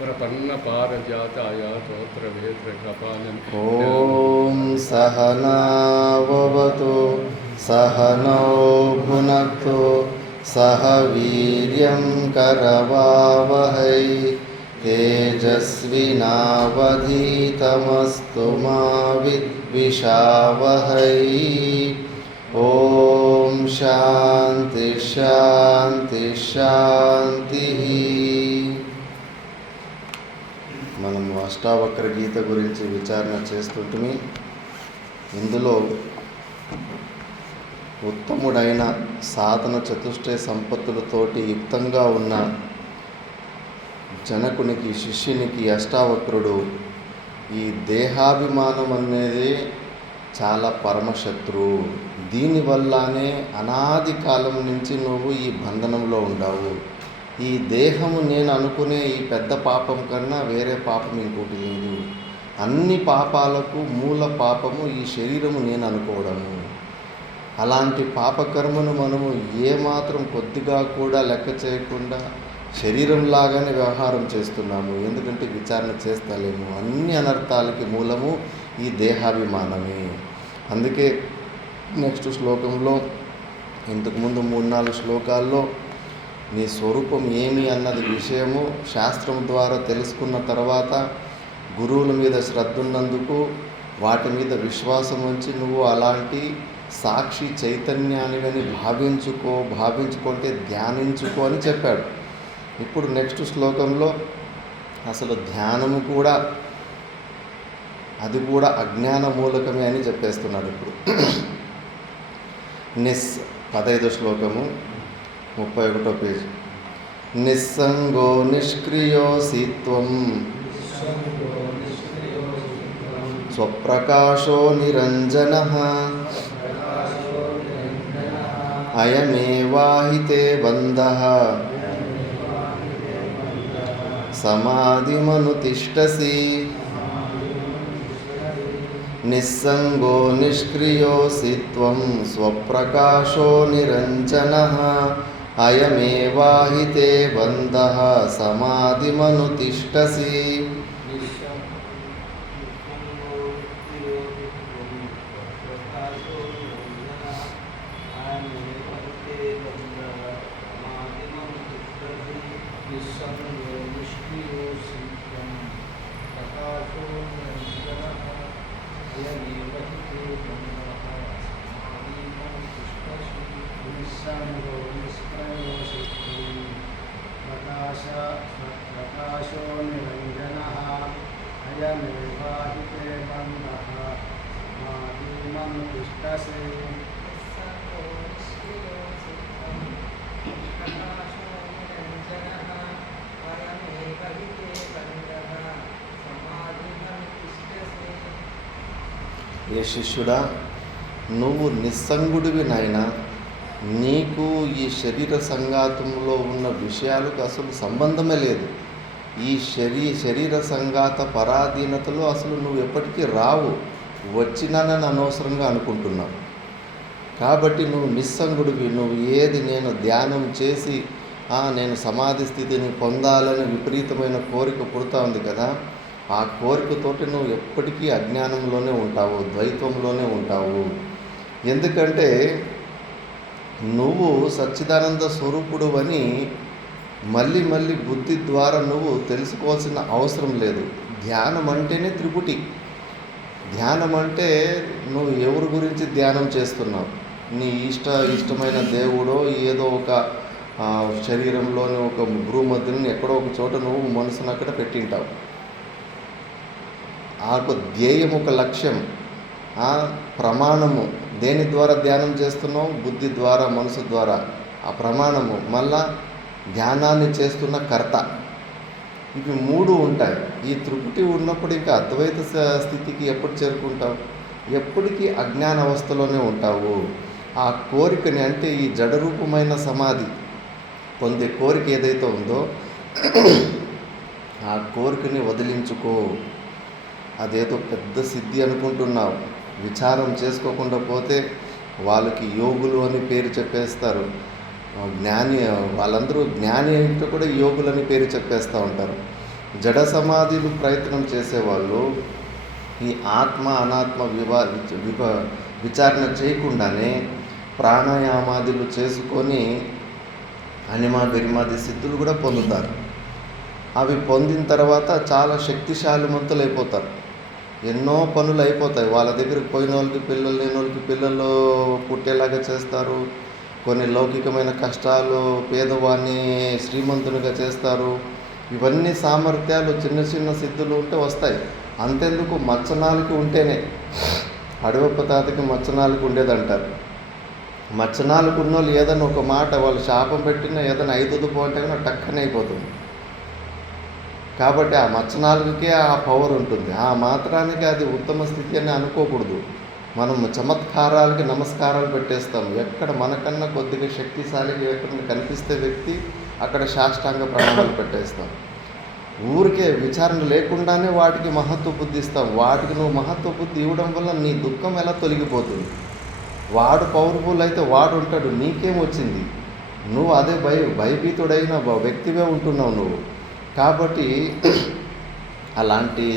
प्रपन्नपारजाताय स्तोत्रवेत्रकपालं ॐ सहनाववतु सहनौ भुनक्तु सह वीर्यं करवावहै तेजस्विनावधीतमस्तु मा विद्विषावहै। ॐ शान्ति शान्ति शान्तिः। మనము అష్టావక్ర గీత గురించి విచారణ చేస్తుంటే ఇందులో ఉత్తముడైన సాధన చతుష్టయ సంపత్తులతోటి యుక్తంగా ఉన్న జనకునికి శిష్యునికి అష్టావక్రుడు ఈ దేహాభిమానం అనేది చాలా పరమశత్రువు, దీనివల్లనే అనాది కాలం నుంచి నువ్వు ఈ బంధనంలో ఉండావు. ఈ దేహము నేను అనుకునే ఈ పెద్ద పాపం కన్నా వేరే పాపం ఇంకోటి లేదు. అన్ని పాపాలకు మూల పాపము ఈ శరీరము నేను అనుకోవడము. అలాంటి పాపకర్మను మనము ఏమాత్రం కొద్దిగా కూడా లెక్క చేయకుండా శరీరంలాగానే వ్యవహారం చేస్తున్నాము. ఎందుకంటే విచారణ చేస్తలేము. అన్ని అనర్థాలకి మూలము ఈ దేహాభిమానమే. అందుకే నెక్స్ట్ శ్లోకంలో, ఇంతకుముందు 3-4 శ్లోకాల్లో నీ స్వరూపం ఏమి అన్నది విషయము శాస్త్రం ద్వారా తెలుసుకున్న తర్వాత గురువుల మీద శ్రద్ధ ఉన్నందుకు వాటి మీద విశ్వాసం ఉంచి నువ్వు అలాంటి సాక్షి చైతన్యాన్ని భావించుకుంటే ధ్యానించుకో అని చెప్పాడు. ఇప్పుడు నెక్స్ట్ శ్లోకంలో అసలు ధ్యానము కూడా అది కూడా అజ్ఞాన మూలకమే అని చెప్పేస్తున్నాడు. ఇప్పుడు 15వ శ్లోకము 31వ పేజీ. నిస్సంగో నిష్క్రియోసి త్వం స్వప్రకాశో నిరంజనః అయమేవాహితే బంధః సమాధిమనుతిష్టసి. నిస్సంగో నిష్క్రియోసి త్వం స్వప్రకాశో నిరంజనః అయమేవాహితే బంధః సమాధిమనుతిష్టసి. ఏ శిష్యుడా, నువ్వు నిస్సంగుడివి నాయనా. నీకు ఈ శరీర సంఘాతంలో ఉన్న విషయాలకు అసలు సంబంధమే లేదు. ఈ శరీర సంఘాత పరాధీనతలో అసలు నువ్వు ఎప్పటికీ రావు. వచ్చినానని అనవసరంగా అనుకుంటున్నావు. కాబట్టి నువ్వు నిస్సంగుడివి. నువ్వు ఏది నేను ధ్యానం చేసి నేను సమాధి స్థితిని పొందాలని విపరీతమైన కోరిక పుడతా ఉంది కదా, ఆ కోరికతోటి నువ్వు ఎప్పటికీ అజ్ఞానంలోనే ఉంటావు, ద్వైతంలోనే ఉంటావు. ఎందుకంటే నువ్వు సచ్చిదానంద స్వరూపుడు అని మళ్ళీ మళ్ళీ బుద్ధి ద్వారా నువ్వు తెలుసుకోవాల్సిన అవసరం లేదు. ధ్యానం అంటేనే త్రిపుటి. ధ్యానం అంటే నువ్వు ఎవరి గురించి ధ్యానం చేస్తున్నావు? నీ ఇష్టమైన దేవుడో ఏదో ఒక శరీరంలోని ఒక భూమధ్యని ఎక్కడో ఒక చోట నువ్వు మనసును అక్కడ పెట్టింటావు. ఆ ఒక ధ్యేయం, ఒక లక్ష్యం, ప్రమాణము. దేని ద్వారా ధ్యానం చేస్తున్నావు? బుద్ధి ద్వారా, మనసు ద్వారా. ఆ ప్రమాణము మళ్ళా ధ్యానాన్ని చేస్తున్న కర్త. ఇవి 3 ఉంటాయి. ఈ త్రిపుటి ఉన్నప్పుడు ఇంకా అద్వైత స్థితికి ఎప్పుడు చేరుకుంటావు? ఎప్పటికీ అజ్ఞాన అవస్థలోనే ఉంటావు. ఆ కోరికని, అంటే ఈ జడరూపమైన సమాధి పొందే కోరిక ఏదైతే ఉందో ఆ కోరికని వదిలించుకో. అదేదో పెద్ద సిద్ధి అనుకుంటున్నావు. విచారం చేసుకోకుండా పోతే వాళ్ళకి యోగులు అని పేరు చెప్పేస్తారు. జ్ఞాని వాళ్ళందరూ జ్ఞాని అంటే కూడా యోగులని పేరు చెప్పేస్తూ ఉంటారు. జడ సమాధిలు ప్రయత్నం చేసేవాళ్ళు ఈ ఆత్మ అనాత్మ విచారణ చేయకుండానే ప్రాణాయామాదులు చేసుకొని అనిమా గరిమాది సిద్ధులు కూడా పొందుతారు. అవి పొందిన తర్వాత చాలా శక్తిశాలిమంతులు అయిపోతారు. ఎన్నో పనులు అయిపోతాయి. వాళ్ళ దగ్గరికి పోయిన వాళ్ళకి పిల్లలు లేని వాళ్ళకి పిల్లలు పుట్టేలాగా చేస్తారు. కొన్ని లౌకికమైన కష్టాలు పేదవాడిని శ్రీమంతునిగా చేస్తారు. ఇవన్నీ సామర్థ్యాలు చిన్న చిన్న సిద్ధులు ఉంటే వస్తాయి. అంతెందుకు మచ్చనాలకి ఉంటేనే, అడవప్ప తాతకి మచ్చనాలకు ఉండేదంటారు. మచ్చనాలకు ఉన్న వాళ్ళు ఏదైనా ఒక మాట వాళ్ళు శాపం పెట్టినా ఏదైనా ఐదుదు పోంటే కానీ టక్కనే అయిపోతుంది. కాబట్టి ఆ మచ్చనాలకే ఆ పవర్ ఉంటుంది. ఆ మాత్రానికి అది ఉత్తమ స్థితి అని అనుకోకూడదు. మనం చమత్కారాలకి నమస్కారాలు పెట్టేస్తాం. ఎక్కడ మనకన్నా కొద్దిగా శక్తిశాలిగా ఎక్కడ కనిపిస్తే వ్యక్తి అక్కడ సాష్టాంగ ప్రణామాలు పెట్టేస్తాం. ఊరికే విచారణ లేకుండానే వాటికి మహత్వ బుద్ధి ఇస్తాం. వాటికి నువ్వు మహత్వ బుద్ధి ఇవ్వడం వల్ల నీ దుఃఖం ఎలా తొలగిపోతుంది. వాడు పవర్ఫుల్ అయితే వాడు ఉంటాడు, నీకేం వచ్చింది? నువ్వు అదే భయభీతుడైన వ్యక్తివే ఉంటున్నావు నువ్వు. కాబట్టి అలాంటి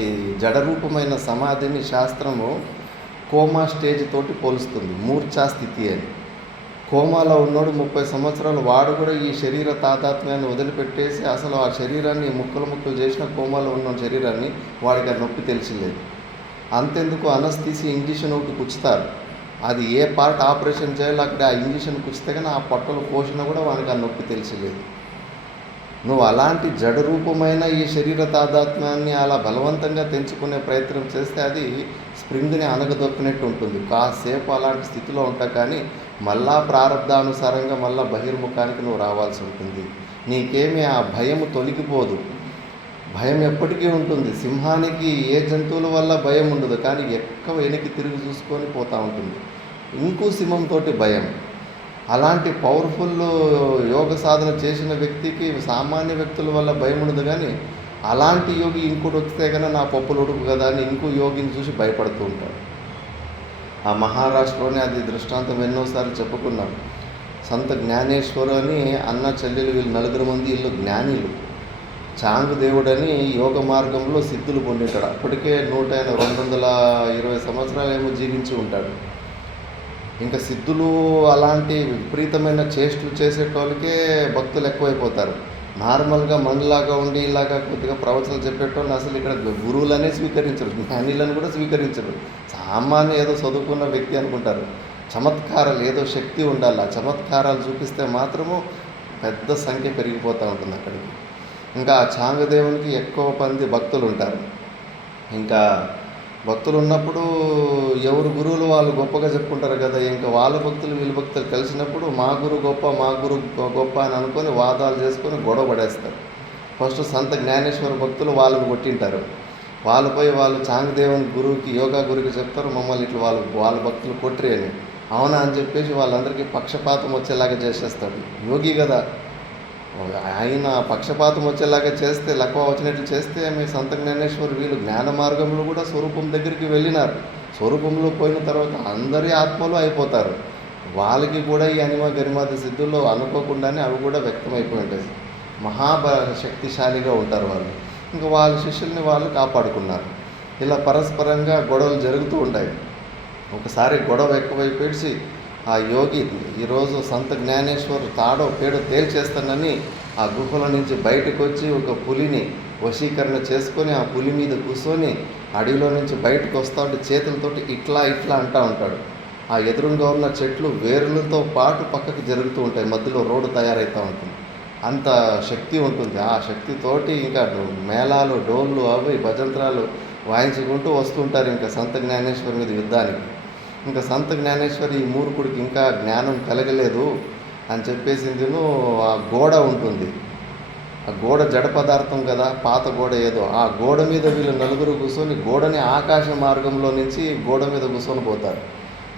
జడరూపమైన సమాధిని శాస్త్రము కోమా స్టేజ్ తోటి పోలుస్తుంది. మూర్ఛా స్థితి అని. కోమాలో ఉన్నాడు 30 సంవత్సరాలు, వాడు కూడా ఈ శరీర తాదాత్మ్యాన్ని వదిలిపెట్టేసి అసలు ఆ శరీరాన్ని ముక్కలు చేసిన కోమాలో ఉన్న శరీరాన్ని వాడికి ఆ నొప్పి తెలియలేదు. అంతెందుకు అనస్థీసి ఇంజక్షన్ ఒకటి కుచ్చుతారు. అది ఏ పార్ట్ ఆపరేషన్ చేయాలో అక్కడ ఆ ఇంజక్షన్ కుచ్చితే కానీ ఆ పొట్టలు కోసిన కూడా వానికి ఆ నొప్పి తెలియలేదు. నువ్వు అలాంటి జడరూపమైన ఈ శరీర తాదాత్మ్యాన్ని అలా బలవంతంగా తెంచుకునే ప్రయత్నం చేస్తే అది స్ప్రింగ్ని అనగదొక్కినట్టు ఉంటుంది. కాసేపు అలాంటి స్థితిలో ఉంటా కానీ మళ్ళా ప్రారంధానుసారంగా మళ్ళా బహిర్ముఖానికి నువ్వు రావాల్సి ఉంటుంది. నీకేమీ ఆ భయము తొలగిపోదు. భయం ఎప్పటికీ ఉంటుంది. సింహానికి ఏ జంతువుల వల్ల భయం ఉండదు, కానీ ఎక్కువ వెనక్కి తిరిగి చూసుకొని పోతూ ఉంటుంది. ఇంకో సింహంతో భయం. అలాంటి పవర్ఫుల్ యోగ సాధన చేసిన వ్యక్తికి సామాన్య వ్యక్తుల వల్ల భయం ఉండదు, కానీ అలాంటి యోగి ఇంకోటి వస్తే కన్నా నా పప్పులు ఉడుకు కదా అని ఇంకో యోగిని చూసి భయపడుతూ ఉంటాడు. ఆ మహారాష్ట్రలోనే అది దృష్టాంతం ఎన్నోసార్లు చెప్పుకున్నాం. సంత జ్ఞానేశ్వరు అని అన్న చెల్లెలు వీళ్ళు 4 మంది వీళ్ళు జ్ఞానిలు. చాంగు దేవుడని యోగ మార్గంలో సిద్ధులు పొందింటాడు. అప్పటికే 220 సంవత్సరాలు ఏమో జీవించి ఉంటాడు. ఇంకా సిద్ధులు అలాంటి విపరీతమైన చేష్టలు చేసేటోళ్ళకే భక్తులు ఎక్కువైపోతారు. నార్మల్గా మనలాగా ఉండి ఇలాగా కొద్దిగా ప్రవచనాలు చెప్పేటోళ్ళు అసలు ఇక్కడ గురువులనే స్వీకరించరు, జ్ఞానిలను కూడా స్వీకరించరు. సామాన్య ఏదో చదువుకున్న వ్యక్తి అనుకుంటారు. చమత్కారాలు ఏదో శక్తి ఉండాలి. ఆ చమత్కారాలు చూపిస్తే మాత్రము పెద్ద సంఖ్య పెరిగిపోతూ ఉంటుంది అక్కడికి. ఇంకా ఆ చాంగదేవునికి ఎక్కువ మంది భక్తులు ఉంటారు. ఇంకా భక్తులు ఉన్నప్పుడు ఎవరు గురువులు వాళ్ళు గొప్పగా చెప్పుకుంటారు కదా. ఇంకా వాళ్ళ భక్తులు వీళ్ళ భక్తులు కలిసినప్పుడు మా గురు గొప్ప అని అనుకొని వాదాలు చేసుకొని గొడవ పడేస్తారు. ఫస్ట్ సంత జ్ఞానేశ్వర భక్తులు వాళ్ళని కొట్టింటారు. వాళ్ళపై వాళ్ళు చాంగదేవుని గురువుకి యోగా గురువుకి చెప్తారు, మమ్మల్ని ఇట్లా వాళ్ళ భక్తులు కొట్టిరి అని. అవునా అని చెప్పేసి వాళ్ళందరికీ పక్షపాతం వచ్చేలాగా చేసేస్తాడు. యోగి కదా, ఆయన పక్షపాతం వచ్చేలాగా చేస్తే లక్వ వచ్చినట్లు చేస్తే మీ సంత జ్ఞానేశ్వరు వీళ్ళు జ్ఞాన మార్గంలో కూడా స్వరూపం దగ్గరికి వెళ్ళినారు. స్వరూపంలో పోయిన తర్వాత అందరి ఆత్మలు అయిపోతారు. వాళ్ళకి కూడా ఈ అనిమ గరిమాది సిద్ధుల్లో అనుకోకుండానే అవి కూడా వ్యక్తమైపోయి ఉంటాయి. మహాశక్తిశాలిగా ఉంటారు వాళ్ళు. ఇంకా వాళ్ళ శిష్యుల్ని వాళ్ళు కాపాడుకున్నారు. ఇలా పరస్పరంగా గొడవలు జరుగుతూ ఉంటాయి. ఒకసారి గొడవ ఎక్కువైపోయి ఆ యోగి ఈరోజు సంత జ్ఞానేశ్వరు తాడో పేడో తేల్చేస్తానని ఆ గుహల నుంచి బయటకు వచ్చి ఒక పులిని వశీకరణ చేసుకొని ఆ పులి మీద కూర్చొని అడవిలో నుంచి బయటకు వస్తూ ఉంటే చేతులతోటి ఇట్లా అంటూ ఉంటాడు. ఆ ఎదురుగా ఉన్న చెట్లు వేరులతో పాటు పక్కకు జరుగుతూ ఉంటాయి. మధ్యలో రోడ్డు తయారవుతూ ఉంటుంది. అంత శక్తి ఉంటుంది. ఆ శక్తితోటి ఇంకా మేళాలు డోళ్ళు అవి భజంత్రాలు వాయించుకుంటూ వస్తుంటారు ఇంకా సంత జ్ఞానేశ్వరి మీద యుద్ధానికి. ఇంకా సంత జ్ఞానేశ్వరి ఈ మూర్ఖుడికి ఇంకా జ్ఞానం కలగలేదు అని చెప్పేసిందిను ఆ గోడ ఉంటుంది. ఆ గోడ జడ పదార్థం కదా, పాత గోడ ఏదో. ఆ గోడ మీద వీళ్ళు 4 కూర్చొని గోడని ఆకాశ మార్గంలో నుంచి గోడ మీద కూర్చొని పోతారు.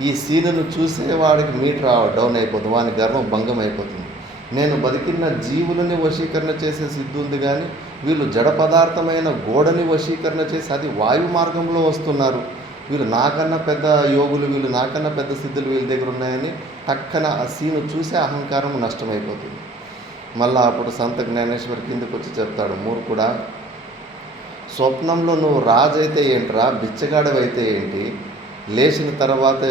ఈ సీనును చూసే వాడికి మీటర్ డౌన్ అయిపోతుంది, వాని గర్వం భంగం అయిపోతుంది. నేను బతికిన జీవులని వశీకరణ చేసే సిద్ధి ఉంది, కానీ వీళ్ళు జడ పదార్థమైన గోడని వశీకరణ చేసి అది వాయు మార్గంలో వస్తున్నారు. వీళ్ళు నాకన్నా పెద్ద యోగులు, వీళ్ళు నాకన్నా పెద్ద సిద్ధులు వీళ్ళ దగ్గర ఉన్నాయని టక్కన ఆ సీను చూసే అహంకారం నష్టమైపోతుంది. మళ్ళీ అప్పుడు సంత జ్ఞానేశ్వరి కిందకు వచ్చి చెప్తాడు, మూర్ఖుడా స్వప్నంలో నువ్వు రాజు అయితే ఏంట్రా, బిచ్చగాడవైతే ఏంటి, లేచిన తర్వాత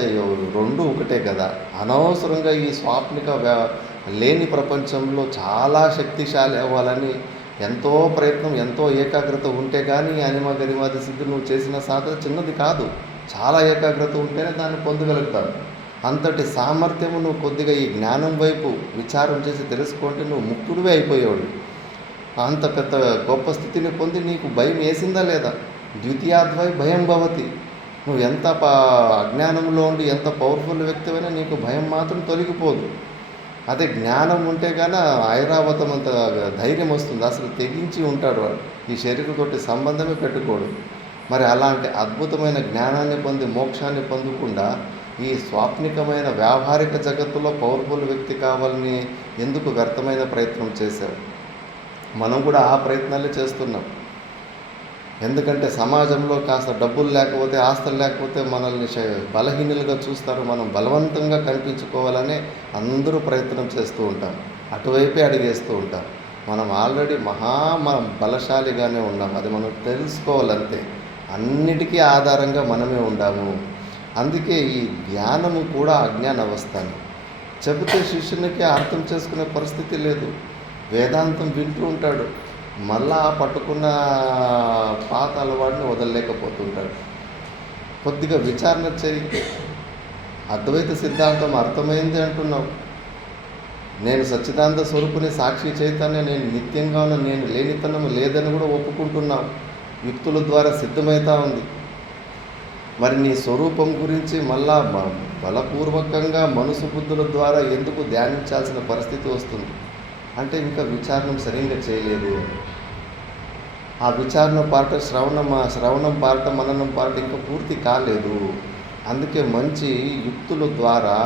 రెండు ఒకటే కదా. అనవసరంగా ఈ స్వాప్నిక లేని ప్రపంచంలో చాలా శక్తిశాలి అవ్వాలని ఎంతో ప్రయత్నం, ఎంతో ఏకాగ్రత ఉంటే కానీ అనిమ గరిమాది సిద్ధి నువ్వు చేసిన సాధన చిన్నది కాదు. చాలా ఏకాగ్రత ఉంటేనే దాన్ని పొందగలుగుతావు. అంతటి సామర్థ్యము నువ్వు కొద్దిగా ఈ జ్ఞానం వైపు విచారం చేసి తెలుసుకుంటే నువ్వు ముక్తుడివే అయిపోయాడు. అంత పెద్ద గొప్ప స్థితిని పొంది నీకు భయం వేసిందా లేదా? ద్వితీయాద్వై భయం భవతి. నువ్వు ఎంత అజ్ఞానంలో ఉండి ఎంత పవర్ఫుల్ వ్యక్తివైనా నీకు భయం మాత్రం తొలగిపోదు. అదే జ్ఞానం ఉంటే కానీ ఐరావతం అంత ధైర్యం వస్తుంది. అసలు తెగించి ఉంటాడు వాడు, ఈ శరీరంతోటి సంబంధమే పెట్టుకోడు. మరి అలాంటి అద్భుతమైన జ్ఞానాన్ని పొంది మోక్షాన్ని పొందకుండా ఈ స్వాప్నికమైన వ్యావహారిక జగత్తులో పవర్ఫుల్ వ్యక్తి కావాలని ఎందుకు వ్యర్థమైన ప్రయత్నం చేశారు? మనం కూడా ఆ ప్రయత్నాలే చేస్తున్నాం. ఎందుకంటే సమాజంలో కాస్త డబ్బులు లేకపోతే, ఆస్తులు లేకపోతే మనల్ని బలహీనులుగా చూస్తారు. మనం బలవంతంగా కనిపించుకోవాలని అందరూ ప్రయత్నం చేస్తూ ఉంటాం, అటువైపే అడిగేస్తూ ఉంటాం. మనం ఆల్రెడీ బలశాలిగానే ఉన్నాం, అది మనం తెలుసుకోవాలంతే. అన్నిటికీ ఆధారంగా మనమే ఉండాము. అందుకే ఈ ధ్యానము కూడా అజ్ఞాన అవస్థని చెబితే శిష్యునికి అర్థం చేసుకునే పరిస్థితి లేదు. వేదాంతం వింటూ ఉంటాడు, మళ్ళా పట్టుకున్న పాత అలవాడిని వదలలేకపోతుంటాడు. కొద్దిగా విచారణ చేయి. అద్వైత సిద్ధాంతం అర్థమైంది అంటున్నావు, నేను సచ్చిదానంద స్వరూపుని, సాక్షి చైతన్య, నేను నిత్యంగా ఉన్న, నేను లేనితనం లేదని కూడా ఒప్పుకుంటున్నావు. యుక్తుల ద్వారా సిద్ధమవుతా ఉంది. మరి నీ స్వరూపం గురించి మళ్ళా బలపూర్వకంగా మనసు బుద్ధుల ద్వారా ఎందుకు ధ్యానించాల్సిన పరిస్థితి వస్తుంది అంటే ఇంకా విచారణం సరిగ్గా చేయలేదు. ఆ విచారణ పార్ట్ శ్రవణం పార్ట్, మననం పార్ట్ ఇంకా పూర్తి కాలేదు. అందుకే మంచి యుక్తుల ద్వారా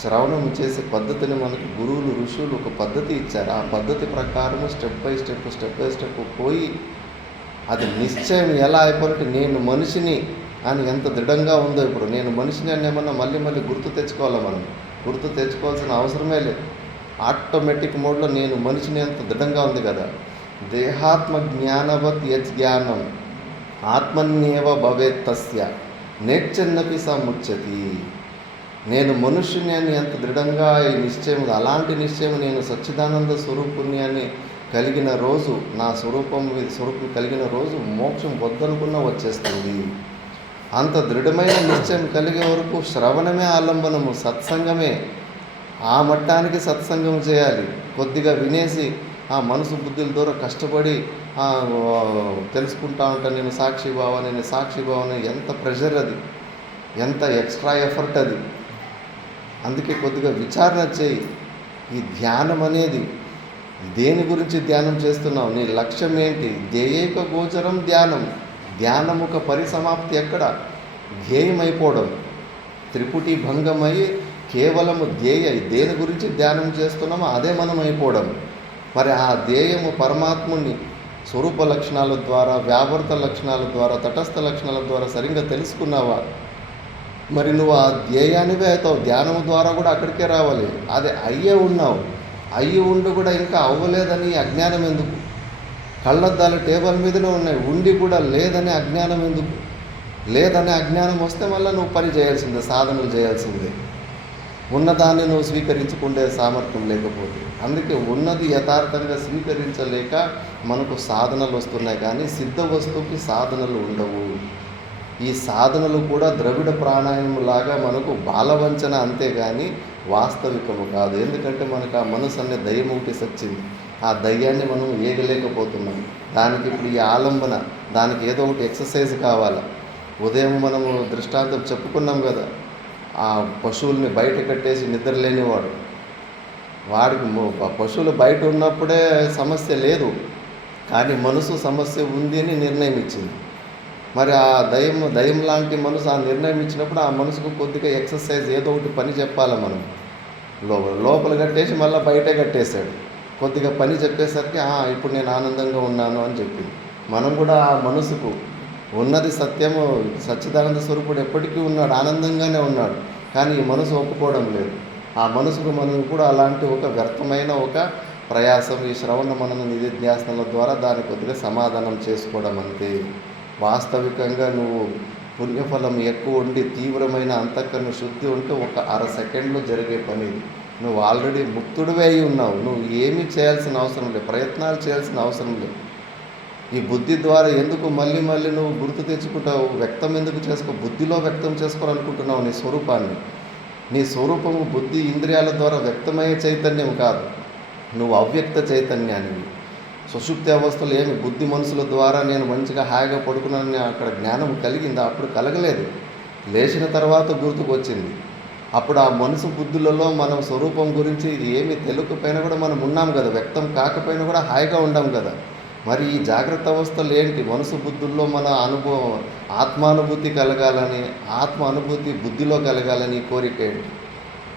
శ్రవణం చేసే పద్ధతిని మనకు గురువులు, ఋషులు ఒక పద్ధతి ఇచ్చారు. ఆ పద్ధతి ప్రకారం స్టెప్ బై స్టెప్ పోయి అది నిశ్చయం ఎలా అయిపోయినట్టు నేను మనిషిని అని ఎంత దృఢంగా ఉందో. ఇప్పుడు నేను మనిషిని అని ఏమన్నా మళ్ళీ గుర్తు తెచ్చుకోవాలి. మనం గుర్తు తెచ్చుకోవాల్సిన అవసరమే లేదు. ఆటోమేటిక్ మోడ్లో నేను మనిషిని ఎంత దృఢంగా ఉంది కదా. దేహాత్మ జ్ఞానవత్ యజ్ఞానం ఆత్మన్యేవ భవేత్ తస్య నేచ్చన్నపి సముచ్యతి. నేను మనుష్యుని అని ఎంత దృఢంగా ఈ నిశ్చయం, అలాంటి నిశ్చయం నేను సచ్చిదానంద స్వరూపుణ్ణి అని కలిగిన రోజు, నా స్వరూపం కలిగిన రోజు మోక్షం వద్దనుకున్న వచ్చేస్తుంది. అంత దృఢమైన నిశ్చయం కలిగే వరకు శ్రవణమే ఆలంబనము, సత్సంగమే. ఆ మట్టానికి సత్సంగం చేయాలి. కొద్దిగా వినేసి ఆ మనసు బుద్ధుల ద్వారా కష్టపడి తెలుసుకుంటా ఉంటాను, నేను సాక్షిభావన ఎంత ప్రెషర్ అది, ఎంత ఎక్స్ట్రా ఎఫర్ట్ అది. అందుకే కొద్దిగా విచారణ చేయి. ఈ ధ్యానం అనేది దేని గురించి ధ్యానం చేస్తున్నావు, నీ లక్ష్యం ఏంటి? ధ్యేయక గోచరం ధ్యానం. ధ్యానముక పరిసమాప్తి ఎక్కడ? ధ్యేయం అయిపోవడం. త్రిపుటి భంగమై కేవలము ధ్యేయ, దేని గురించి ధ్యానం చేస్తున్నామో అదే మనం అయిపోవడం. మరి ఆ ధ్యేయము పరమాత్ముని స్వరూప లక్షణాల ద్వారా, వ్యావర్త లక్షణాల ద్వారా, తటస్థ లక్షణాల ద్వారా సరిగ్గా తెలుసుకున్నావా? మరి నువ్వు ఆ ధ్యేయానివే అవుతావు. ధ్యానం ద్వారా కూడా అక్కడికే రావాలి. అది అయ్యే ఉన్నావు, అయ్యి ఉండి కూడా ఇంకా అవ్వలేదని అజ్ఞానం ఎందుకు? కళ్ళద్దాలు టేబుల్ మీదనే ఉన్నాయి, ఉండి కూడా లేదని అజ్ఞానం ఎందుకు? లేదనే అజ్ఞానం వస్తే మళ్ళీ నువ్వు పని చేయాల్సిందే, సాధనలు చేయాల్సిందే. ఉన్నదాన్ని నువ్వు స్వీకరించుకునే సామర్థ్యం లేకపోతే. అందుకే ఉన్నది యథార్థంగా స్వీకరించలేక మనకు సాధనలు వస్తున్నాయి, కానీ సిద్ధ వస్తువుకి సాధనలు ఉండవు. ఈ సాధనలు కూడా ద్రవిడ ప్రాణాయామం లాగా మనకు బాలవంచన, అంతేగాని వాస్తవికము కాదు. ఎందుకంటే మనకు ఆ మనసు అనే దయ్యం ఒకటి సచ్చింది. ఆ దయ్యాన్ని మనం ఏగలేకపోతున్నాం. దానికి ఇప్పుడు ఈ ఆలంబన, దానికి ఏదో ఒకటి ఎక్సర్సైజ్ కావాలి. ఉదయం మనము దృష్టాంతం చెప్పుకున్నాం కదా, ఆ పశువుల్ని బయట కట్టేసి నిద్ర లేనివాడు, వాడికి పశువులు బయట ఉన్నప్పుడే సమస్య లేదు, కానీ మనసు సమస్య ఉంది అని నిర్ణయం ఇచ్చింది. మరి ఆ దయ్యం లాంటి మనసు ఆ నిర్ణయం ఇచ్చినప్పుడు ఆ మనసుకు కొద్దిగా ఎక్సర్సైజ్, ఏదో ఒకటి పని చెప్పాలి. మనం లోపల కట్టేసి మళ్ళీ బయటే కట్టేశాడు. కొద్దిగా పని చెప్పేసరికి ఇప్పుడు నేను ఆనందంగా ఉన్నాను అని చెప్పింది. మనం కూడా ఆ మనసుకు ఉన్నది సత్యము, సచ్చిదానంద స్వరూపుడు ఎప్పటికీ ఉన్నాడు, ఆనందంగానే ఉన్నాడు, కానీ ఈ మనసు ఒప్పుకోవడం లేదు. ఆ మనసుకు మనం కూడా అలాంటి ఒక వ్యర్థమైన ఒక ప్రయాసం ఈ శ్రవణ మనన నిధిధ్యాసనల ద్వారా దాని కొద్దిగా సమాధానం చేసుకోవడం అంతే. వాస్తవికంగా నువ్వు పుణ్యఫలం ఎక్కువ ఉండి తీవ్రమైన అంతఃకరణ శుద్ధి ఉంటే ఒక అర సెకండ్లో జరిగే పని ఇది. నువ్వు ఆల్రెడీ ముక్తుడివే అయి ఉన్నావు. నువ్వు ఏమీ చేయాల్సిన అవసరం లేదు, ప్రయత్నాలు చేయాల్సిన అవసరం లేదు. ఈ బుద్ధి ద్వారా ఎందుకు మళ్ళీ మళ్ళీ నువ్వు గుర్తు తెచ్చుకుంటావు? వ్యక్తం ఎందుకు చేసుకో? బుద్ధిలో వ్యక్తం చేసుకోవాలనుకుంటున్నావు నీ స్వరూపాన్ని. నీ స్వరూపము బుద్ధి ఇంద్రియాల ద్వారా వ్యక్తమయ్యే చైతన్యం కాదు, నువ్వు అవ్యక్త చైతన్యానివి. సుషుప్తి అవస్థలు ఏమి బుద్ధి మనసుల ద్వారా నేను మంచిగా హాయిగా పడుకున్నానని అక్కడ జ్ఞానం కలిగిందా? అప్పుడు కలగలేదు. లేచిన తర్వాత గుర్తుకొచ్చింది. అప్పుడు ఆ మనసు బుద్ధులలో మనం స్వరూపం గురించి ఏమి తెలియకపోయినా కూడా మనం ఉన్నాం కదా, వ్యక్తం కాకపోయినా కూడా హాయిగా ఉండాం కదా. మరి ఈ జాగ్రత్త అవస్థలు ఏంటి? మనసు బుద్ధుల్లో మన అనుభవం, ఆత్మానుభూతి కలగాలని, ఆత్మ అనుభూతి బుద్ధిలో కలగాలని కోరిక ఏంటి?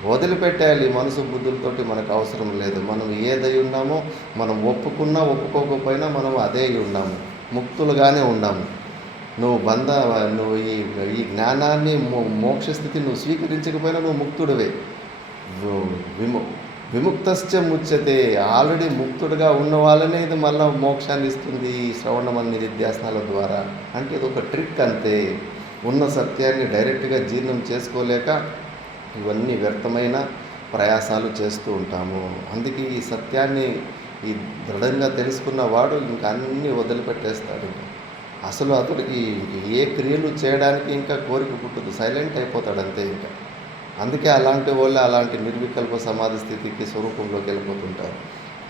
వదిలిపెట్టేయాలి. మనసు బుద్ధులతోటి మనకు అవసరం లేదు. మనం ఏదై ఉన్నామో, మనం ఒప్పుకున్నా ఒప్పుకోకపోయినా మనం అదే అయి ఉన్నాము, ముక్తులుగానే ఉన్నాము. నువ్వు ఈ జ్ఞానాన్ని మోక్ష స్థితి నువ్వు స్వీకరించకపోయినా నువ్వు ముక్తుడివే. విముక్తశ్చ ముచ్యతే. ఆల్రెడీ ముక్తుడిగా ఉన్న వాళ్ళనే ఇది మళ్ళీ మోక్షాన్ని ఇస్తుంది ఈ శ్రవణమన నిధిధ్యాసనాల ద్వారా. అంటే ఇది ఒక ట్రిక్ అంతే. ఉన్న సత్యాన్ని డైరెక్ట్గా జీర్ణం చేసుకోలేక ఇవన్నీ వ్యర్థమైన ప్రయాసాలు చేస్తూ ఉంటాము. అందుకే ఈ సత్యాన్ని ఈ దృఢంగా తెలుసుకున్న వాడు ఇంకా అన్నీ వదిలిపెట్టేస్తాడు. అసలు అతడికి ఏ క్రియలు చేయడానికి ఇంకా కోరిక పుట్టదు, సైలెంట్ అయిపోతాడు అంతే ఇంకా. అందుకే అలాంటి వాళ్ళు అలాంటి నిర్వికల్ప సమాధి స్థితికి స్వరూపంలోకి వెళ్ళిపోతుంటారు.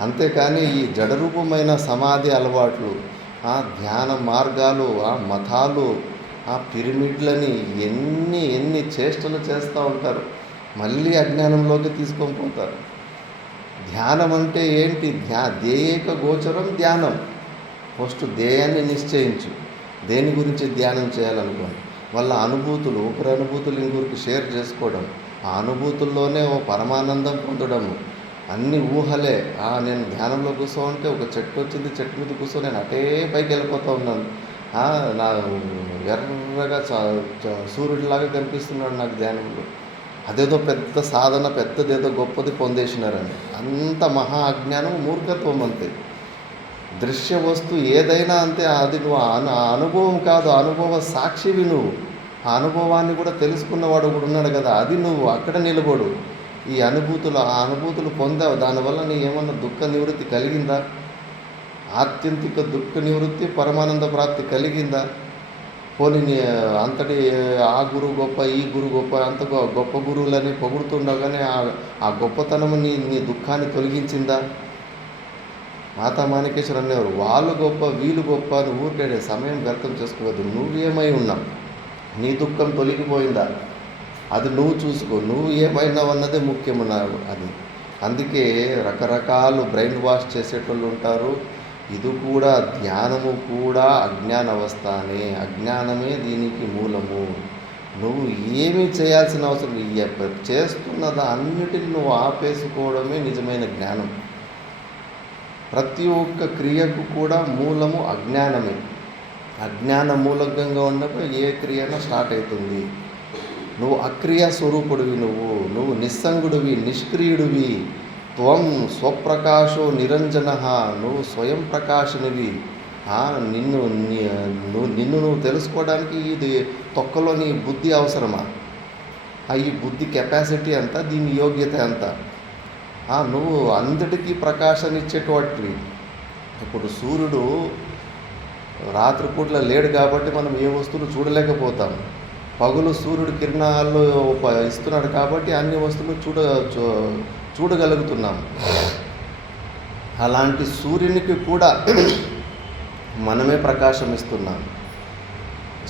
అంతేకాని ఈ జడరూపమైన సమాధి అలవాట్లు, ధ్యాన మార్గాలు, మతాలు, పిరమిడ్లని ఎన్ని చేష్టలు చేస్తూ ఉంటారు, మళ్ళీ అజ్ఞానంలోకి తీసుకొని పోతారు. ధ్యానం అంటే ఏంటి? ధ్యేయక గోచరం ధ్యానం. ఫస్ట్ ధ్యేయాన్ని నిశ్చయించు, దేని గురించి ధ్యానం చేయాలనుకోండి. వాళ్ళ అనుభూతులు, ఒకరి అనుభూతులు ఇంకొకరికి షేర్ చేసుకోవడం, ఆ అనుభూతుల్లోనే ఓ పరమానందం పొందడము. అన్ని ఊహలే. నేను ధ్యానంలో కూర్చోంటే ఒక చెట్టు వచ్చింది, చెట్టు మీద కూర్చో నేను అటే పైకి వెళ్ళిపోతూ ఉన్నాను. నా ఎర్రగా సూర్యుడిలాగా కనిపిస్తున్నాడు నాకు ధ్యానంలో. అదేదో పెద్ద సాధన, పెద్దదేదో గొప్పది పొందేసినారని. అంత మహా అజ్ఞానం, మూర్ఖత్వం అంతే. దృశ్య వస్తువు ఏదైనా అంతే. అది నువ్వు అనుభవం కాదు, అనుభవ సాక్షివి నువ్వు. ఆ అనుభవాన్ని కూడా తెలుసుకున్నవాడు కూడా ఉన్నాడు కదా, అది నువ్వు అక్కడ నిలబడు. ఈ అనుభూతులు పొందావు, దానివల్ల నీ ఏమన్నా దుఃఖ నివృత్తి కలిగిందా? ఆత్యంతిక దుఃఖ నివృత్తి, పరమానంద ప్రాప్తి కలిగిందా? పోనీ అంతటి ఆ గురువు గొప్ప, ఈ గురువు గొప్ప, అంత గొప్ప గురువులని పొగుడుతుండగానే ఆ గొప్పతనము నీ దుఃఖాన్ని తొలగించిందా? మాతా మాణికేశ్వర అనేవారు, వాళ్ళు గొప్ప వీళ్ళు గొప్ప అని ఊరికే సమయం వ్యర్థం చేసుకోవద్దు. నువ్వేమై ఉన్నావు, నీ దుఃఖం తొలగిపోయిందా? అది నువ్వు చూసుకో. నువ్వు ఏమైనావు అన్నదే ముఖ్యమన్నారు అది. అందుకే రకరకాలు బ్రెయిన్ వాష్ చేసేటోళ్ళు ఉంటారు. ఇది కూడా ధ్యానము కూడా అజ్ఞాన అవస్థనే. అజ్ఞానమే దీనికి మూలము. నువ్వు ఏమీ చేయాల్సిన అవసరం చేస్తున్నదా అన్నిటిని నువ్వు ఆపేసుకోవడమే నిజమైన జ్ఞానం. ప్రతి ఒక్క క్రియకు కూడా మూలము అజ్ఞానమే. అజ్ఞాన మూలకంగా ఉన్నప్పుడు ఏ క్రియన స్టార్ట్ అవుతుంది. నువ్వు అక్రియా స్వరూపుడివి, నువ్వు నిస్సంగుడివి, నిష్క్రియుడివి. త్వం స్వప్రకాశో నిరంజన. నువ్వు స్వయం ప్రకాశనివి. నిన్ను తెలుసుకోవడానికి ఇది తొక్కలోని బుద్ధి అవసరమా? ఈ బుద్ధి కెపాసిటీ అంతా, దీని యోగ్యత అంతా. నువ్వు అందరికీ ప్రకాశాన్నిచ్చేటువంటివి. ఇప్పుడు సూర్యుడు రాత్రిపూట్ల లేడు కాబట్టి మనం ఏ వస్తువులు చూడలేకపోతాం. పగులు సూర్యుడు కిరణాలు ఇస్తున్నాడు కాబట్టి అన్ని వస్తువులు చూడగలుగుతున్నాం. అలాంటి సూర్యునికి కూడా మనమే ప్రకాశం ఇస్తున్నాం.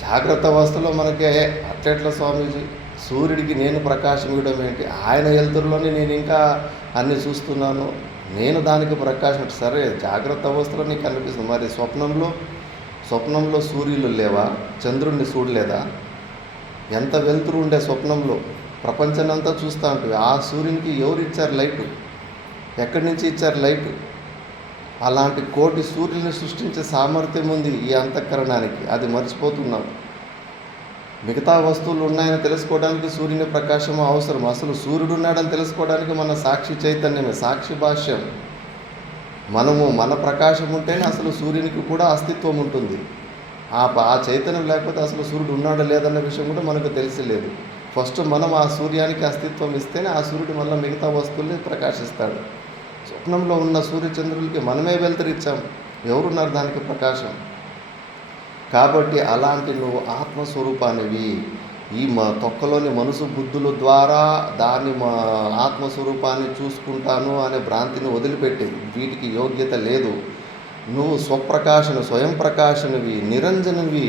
జాగ్రత్త అవస్థలో మనకే అట్లెట్ల స్వామీజీ, సూర్యుడికి నేను ప్రకాశం ఇవ్వడం ఏంటి? ఆయన వెలుతురులోనే నేను ఇంకా అన్నీ చూస్తున్నాను, నేను దానికి ప్రకాశం. సరే, జాగ్రత్త అవస్థలో నీకు కనిపిస్తుంది. మరి స్వప్నంలో సూర్యులు లేవా? చంద్రుడిని చూడలేదా? ఎంత వెలుతురు ఉండే స్వప్నంలో, ప్రపంచాన్ని అంతా చూస్తూ ఉంటుంది. ఆ సూర్యునికి ఎవరు ఇచ్చారు లైటు? ఎక్కడి నుంచి ఇచ్చారు లైటు? అలాంటి కోటి సూర్యుని సృష్టించే సామర్థ్యం ఉంది ఈ అంతఃకరణానికి. అది మర్చిపోతున్నాం. మిగతా వస్తువులు ఉన్నాయని తెలుసుకోవడానికి సూర్యుని ప్రకాశం అవసరం. అసలు సూర్యుడు ఉన్నాడని తెలుసుకోవడానికి మన సాక్షి చైతన్యమే, సాక్షి భాష్యం. మన ప్రకాశం ఉంటేనే అసలు సూర్యునికి కూడా అస్తిత్వం ఉంటుంది. ఆ చైతన్యం లేకపోతే అసలు సూర్యుడు ఉన్నాడో లేదన్న విషయం కూడా మనకు తెలియలేదు. ఫస్ట్ మనం ఆ సూర్యానికి అస్తిత్వం ఇస్తేనే ఆ సూర్యుడు మళ్ళీ మిగతా వస్తువుల్ని ప్రకాశిస్తాడు. స్వప్నంలో ఉన్న సూర్యచంద్రులకి మనమే వెలుతురిచ్చాం, ఎవరున్నారు దానికి ప్రకాశం? కాబట్టి అలాంటి నువ్వు ఆత్మస్వరూపానివి. ఈ తొక్కలోని మనసు బుద్ధుల ద్వారా దాన్ని ఆత్మస్వరూపాన్ని చూసుకుంటాను అనే భ్రాంతిని వదిలిపెట్టి, వీటికి యోగ్యత లేదు. నువ్వు స్వయం ప్రకాశనివి, నిరంజనవి.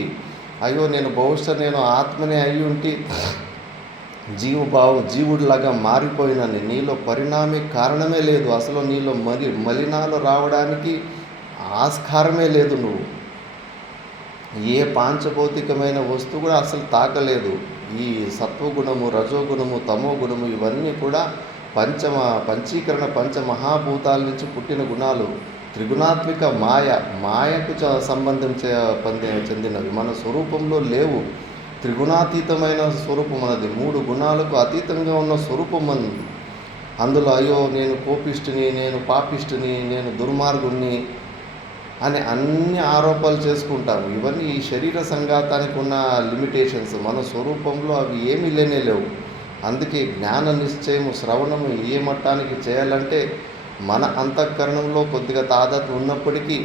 అయ్యో నేను ఆత్మనే అయి ఉంటే జీవుడిలాగా మారిపోయినని, నీలో పరిణామే కారణమే లేదు. అసలు నీలో మలినాలు రావడానికి ఆస్కారమే లేదు. నువ్వు ఏ పాంచభౌతికమైన వస్తువు కూడా అసలు తాకలేదు. ఈ సత్వగుణము, రజోగుణము, తమో గుణము ఇవన్నీ కూడా పంచీకరణ పంచమహాభూతాల నుంచి పుట్టిన గుణాలు. త్రిగుణాత్మిక మాయకు సంబంధం చెందినవి. మన స్వరూపంలో లేవు. త్రిగుణాతీతమైన స్వరూపం అన్నది, 3 గుణాలకు అతీతంగా ఉన్న స్వరూపం అన్నది. అందులో అయ్యో నేను కోపిష్టిని, నేను పాపిష్టిని, నేను దుర్మార్గుణ్ణి అని అన్ని ఆరోపాలు చేసుకుంటాము. ఇవన్నీ ఈ శరీర సంఘాతానికి ఉన్న లిమిటేషన్స్. మన స్వరూపంలో అవి ఏమీ లేవు. అందుకే జ్ఞాన నిశ్చయము, శ్రవణము ఏ మట్టానికి చేయాలంటే మన అంతఃకరణంలో కొద్దిగా తాదాత్మ్యం ఉన్నప్పటికీ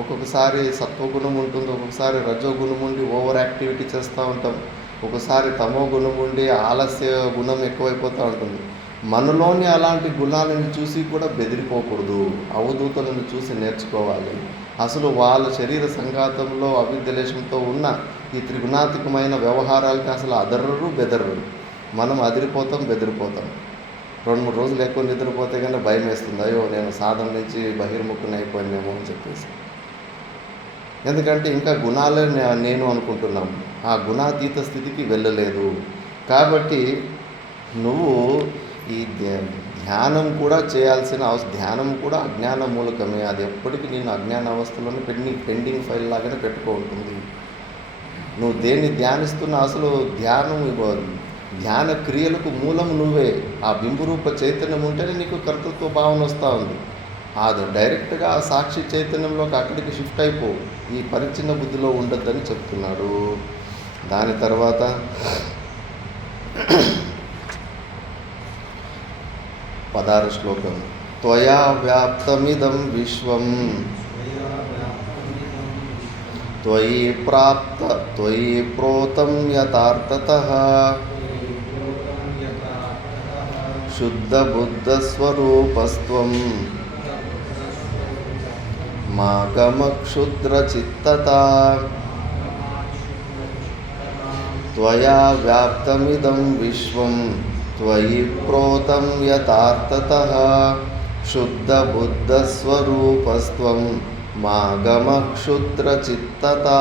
ఒక్కొక్కసారి సత్వగుణం ఉంటుంది, ఒక్కొక్కసారి రజోగుణం ఉండి ఓవర్ యాక్టివిటీ చేస్తూ ఉంటాం, ఒకసారి తమో గుణం ఉండి ఆలస్య గుణం ఎక్కువైపోతూ ఉంటుంది. మనలోని అలాంటి గుణాలను చూసి కూడా బెదిరిపోకూడదు. అవధూతలను చూసి నేర్చుకోవాలి. అసలు వాళ్ళ శరీర సంఘాతంలో అవిద్యలేశంతో ఉన్న ఈ త్రిగుణాత్మకమైన వ్యవహారాలకి అసలు అదర్రరు బెదర్రు. మనం అదిరిపోతాం, బెదిరిపోతాం. 2-3 రోజులు ఎక్కువ నిద్రపోతే కానీ భయం వేస్తుంది. అయ్యో నేను సాధన నుంచి బహిర్ముఖుని అయిపోయినేమో అని చెప్పేసి. ఎందుకంటే ఇంకా గుణాలే నేను అనుకుంటున్నాం, ఆ గుణాతీత స్థితికి వెళ్ళలేదు. కాబట్టి నువ్వు ఈ ధ్యానం కూడా చేయాల్సిన ధ్యానం కూడా అజ్ఞాన మూలకమే. అది ఎప్పటికీ నేను అజ్ఞాన అవస్థలోనే పెండింగ్ ఫైల్ లాగానే పెట్టుకుంటుంది. నువ్వు దేన్ని ధ్యానిస్తున్నా అసలు ధ్యాన క్రియలకు మూలం నువ్వే. ఆ బింబరూప చైతన్యం ఉంటేనే నీకు కర్తృత్వ భావన వస్తూ ఉంది. అది డైరెక్ట్గా ఆ సాక్షి చైతన్యంలోకి అక్కడికి షిఫ్ట్ అయిపో. ఈ పరిచ్ఛిన్న బుద్ధిలో ఉండొద్దని చెప్తున్నాడు. దాని తర్వాత 16వ శ్లోకం. త్వయా వ్యాప్తమిదం విశ్వం త్వయి ప్రోతం యథార్థతః శుద్ధబుద్ధస్వరూపస్త్వం మాగమక్షుద్రచిత్తతా. త్వయా వ్యాప్తమిదం విశ్వం త్వయి ప్రోతం యథార్థతః శుద్ధబుద్ధస్వరూపస్త్వం మాగమక్షుద్రచిత్తతా.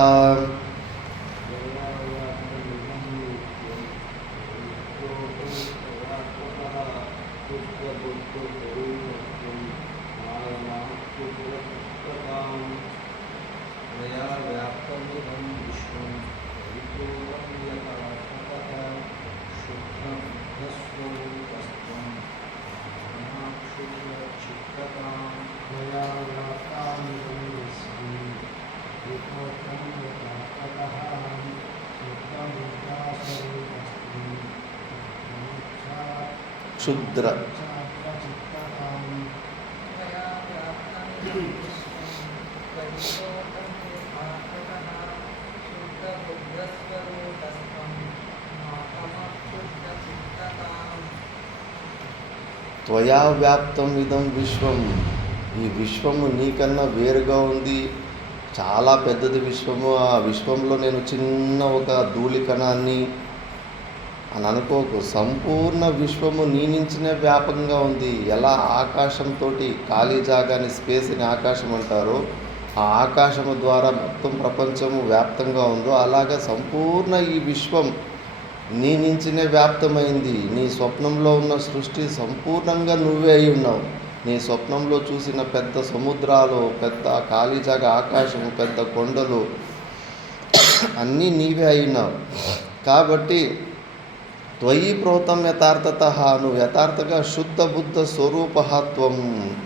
క్షుద్ర త్వయా వ్యాప్తం ఇదం విశ్వం. ఈ విశ్వము నీకన్నా వేరుగా ఉంది, చాలా పెద్దది విశ్వము. ఆ విశ్వంలో నేను చిన్న ఒక ధూళికణాన్ని అని అనుకోకు. సంపూర్ణ విశ్వము నీ నుంచినే వ్యాపకంగా ఉంది. ఎలా ఆకాశంతో ఖాళీ జాగాని స్పేస్ని ఆకాశం అంటారో, ఆ ఆకాశము ద్వారా మొత్తం ప్రపంచము వ్యాప్తంగా ఉందో అలాగా సంపూర్ణ ఈ విశ్వం నీ నుంచినే వ్యాప్తమైంది. నీ స్వప్నంలో ఉన్న సృష్టి సంపూర్ణంగా నువ్వే అయి ఉన్నావు. నీ స్వప్నంలో చూసిన పెద్ద సముద్రాలు, పెద్ద ఖాళీ జాగా ఆకాశము, పెద్ద కొండలు అన్నీ నీవే అయినావు. కాబట్టి త్వయి ప్రోతం యథార్థత, నువ్వు యథార్థగా శుద్ధ బుద్ధ స్వరూపహత్వం,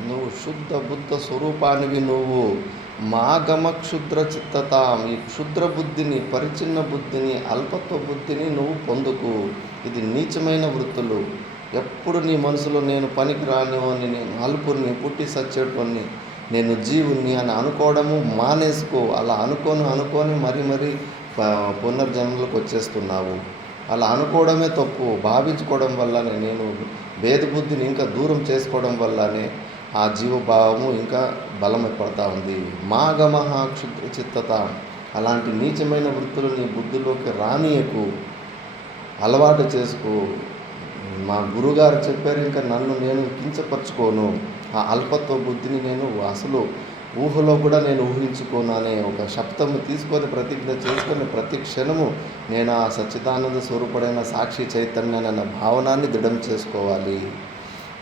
నువ్వు శుద్ధ బుద్ధ స్వరూపానివి నువ్వు. మా గమ క్షుద్ర చిత్తత, ఈ క్షుద్ర బుద్ధిని, పరిచిన్న బుద్ధిని, అల్పత్వ బుద్ధిని నువ్వు పొందుకు. ఇది నీచమైన వృత్తులు. ఎప్పుడు నీ మనసులో నేను పనికి రానివని, నేను అల్పుని, పుట్టి సచ్చేటోని, నేను జీవుని అని అనుకోవడము మానేసుకో. అలా అనుకొని మరి పునర్జన్మలకు వచ్చేస్తున్నావు. అలా అనుకోవడమే తప్పు. భావించుకోవడం వల్లనే, నేను భేదబుద్ధిని ఇంకా దూరం చేసుకోవడం వల్లనే ఆ జీవభావము ఇంకా బలమైపడతా ఉంది. మా గమహ క్షుద్ర చిత్తత, అలాంటి నీచమైన వృత్తులు నీ బుద్ధిలోకి రానియకు, అలవాటు చేసుకో. మా గురుగారు చెప్పారు, ఇంకా నన్ను నేను కించపరచుకోను, ఆ అల్పత్వ బుద్ధిని నేను అసలు ఊహలో కూడా నేను ఊహించుకోను అనే ఒక శబ్దము తీసుకొని ప్రతిజ్ఞ చేసుకొని ప్రతి క్షణము నేను ఆ సచ్చిదానంద స్వరూపుడైన సాక్షి చైతన్యాన్ని భావనాన్ని దృఢం చేసుకోవాలి.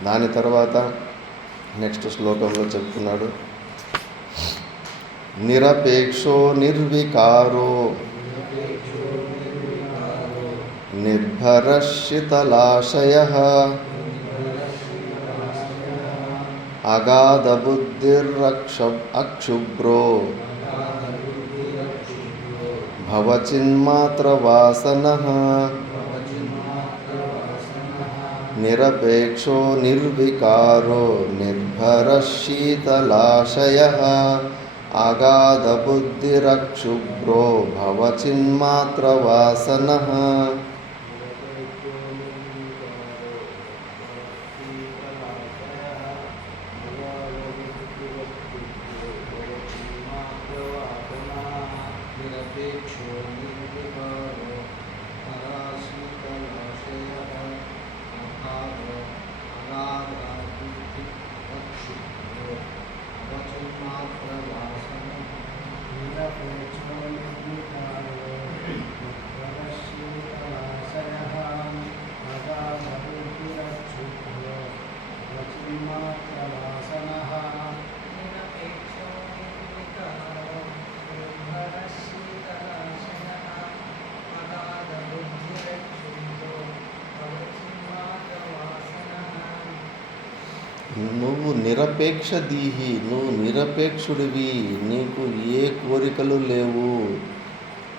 దాని తర్వాత నెక్స్ట్ శ్లోకంలో చెప్తున్నాడు, నిరపేక్షో నిర్వికారో నిర్భరశితలాశయః అగాధ బుద్ధిరక్షుబ్రో భవచిన్మాత్ర వాసనః. నిరపేక్షో నిర్వికారో నిర్భరశీతలాశయః అగాధ బుద్ధిరక్షుబ్రో భవచిన్మాత్ర వాసనః. నువ్వు నిరపేక్ష దీహి, నువ్వు నిరపేక్షుడివి. నీకు ఏ కోరికలు లేవు.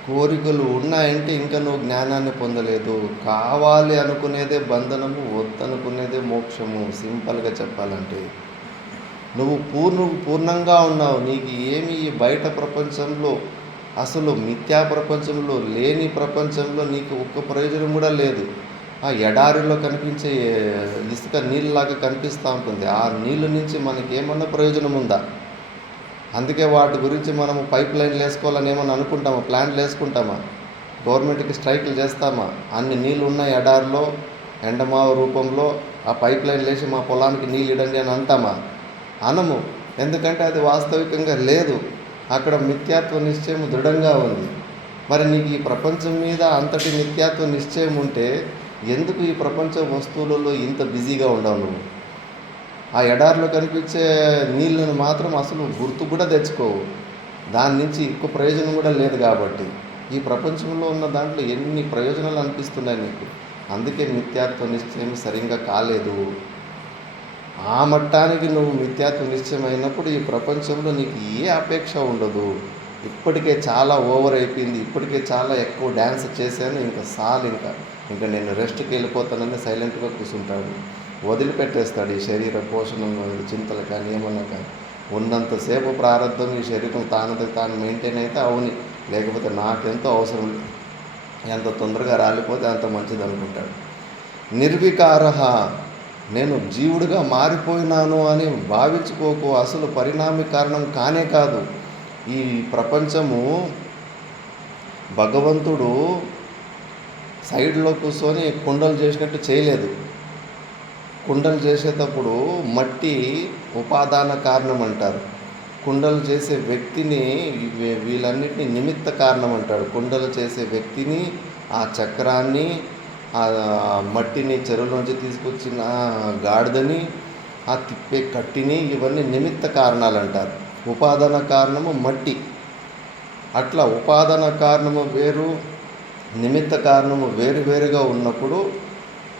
కోరికలు ఉన్నాయంటే ఇంకా నువ్వు జ్ఞానాన్ని పొందలేదు. కావాలి అనుకునేదే బంధనము, వద్దనుకునేదే మోక్షము. సింపుల్గా చెప్పాలంటే నువ్వు పూర్ణంగా ఉన్నావు. నీకు ఏమి ఈ బయట ప్రపంచంలో, అసలు మిథ్యా ప్రపంచంలో, లేని ప్రపంచంలో నీకు ఒక్క ప్రయోజనం కూడా లేదు. ఆ ఎడారిలో కనిపించే ఇసుక నీళ్ళలాగా కనిపిస్తూ ఉంటుంది. ఆ నీళ్ళ నుంచి మనకి ఏమన్నా ప్రయోజనం ఉందా? అందుకే వాటి గురించి మనము పైప్ లైన్లు వేసుకోవాలని ఏమన్నా అనుకుంటామా? ప్లాన్లు వేసుకుంటామా? గవర్నమెంట్కి స్ట్రైకులు చేస్తామా? అన్ని నీళ్ళు ఉన్నాయి ఎడారిలో, ఎండమావ రూపంలో. ఆ పైప్ లైన్లు వేసి మా పొలానికి నీళ్ళు ఇవ్వండి అని అంటామా? అనము. ఎందుకంటే అది వాస్తవికంగా లేదు. అక్కడ మిథ్యాత్వ నిశ్చయం దృఢంగా ఉంది. మరి నీకు ఈ ప్రపంచం మీద అంతటి మిథ్యాత్వ నిశ్చయం ఉంటే ఎందుకు ఈ ప్రపంచ వస్తువులలో ఇంత బిజీగా ఉండవు నువ్వు? ఆ ఎడారిలో కనిపించే నీళ్ళను మాత్రం అసలు గుర్తు కూడా తెచ్చుకోవు. దాని నుంచి ఎక్కువ ప్రయోజనం కూడా లేదు. కాబట్టి ఈ ప్రపంచంలో ఉన్న దాంట్లో ఎన్ని ప్రయోజనాలు అనిపిస్తున్నాయి నీకు. అందుకే మిథ్యాత్వ నిశ్చయం సరిగ్గా కాలేదు. ఆ మట్టానికి నువ్వు మిథ్యాత్వ నిశ్చయం అయినప్పుడు ఈ ప్రపంచంలో నీకు ఏ అపేక్ష ఉండదు. ఇప్పటికే చాలా ఓవర్ అయిపోయింది, ఇప్పటికే చాలా ఎక్కువ డ్యాన్స్ చేశాను, ఇంకా చాలు, ఇంకా నేను రెస్ట్కి వెళ్ళిపోతానని సైలెంట్గా కూర్చుంటాడు. వదిలిపెట్టేస్తాడు ఈ శరీర పోషణ చింతలు కానీ ఏమన్నా కానీ. ఉన్నంతసేపు ప్రారంభం ఈ శరీరం తాను మెయింటైన్ అయితే అవుని, లేకపోతే నాకెంతో అవసరం, ఎంత తొందరగా రాలిపోతే అంత మంచిది అనుకుంటాడు. నిర్వికారః, నేను జీవుడిగా మారిపోయినాను అని భావించుకోకు. అసలు పరిణామీకరణం కానే కాదు. ఈ ప్రపంచము భగవంతుడు సైడ్లో కూర్చొని కుండలు చేసినట్టు చేయలేదు. కుండలు చేసేటప్పుడు మట్టి ఉపాదాన కారణం అంటారు. కుండలు చేసే వ్యక్తిని వీళ్ళన్నిటినీ నిమిత్త కారణం అంటాడు. కుండలు చేసే వ్యక్తిని, ఆ చక్రాన్ని, ఆ మట్టిని, చెరువులోంచి తీసుకొచ్చిన గాడిదని, ఆ తిప్పే కట్టిని, ఇవన్నీ నిమిత్త కారణాలు అంటారు. ఉపాదాన కారణము మట్టి. అట్లా ఉపాదాన కారణము వేరు, నిమిత్త కారణము వేరువేరుగా ఉన్నప్పుడు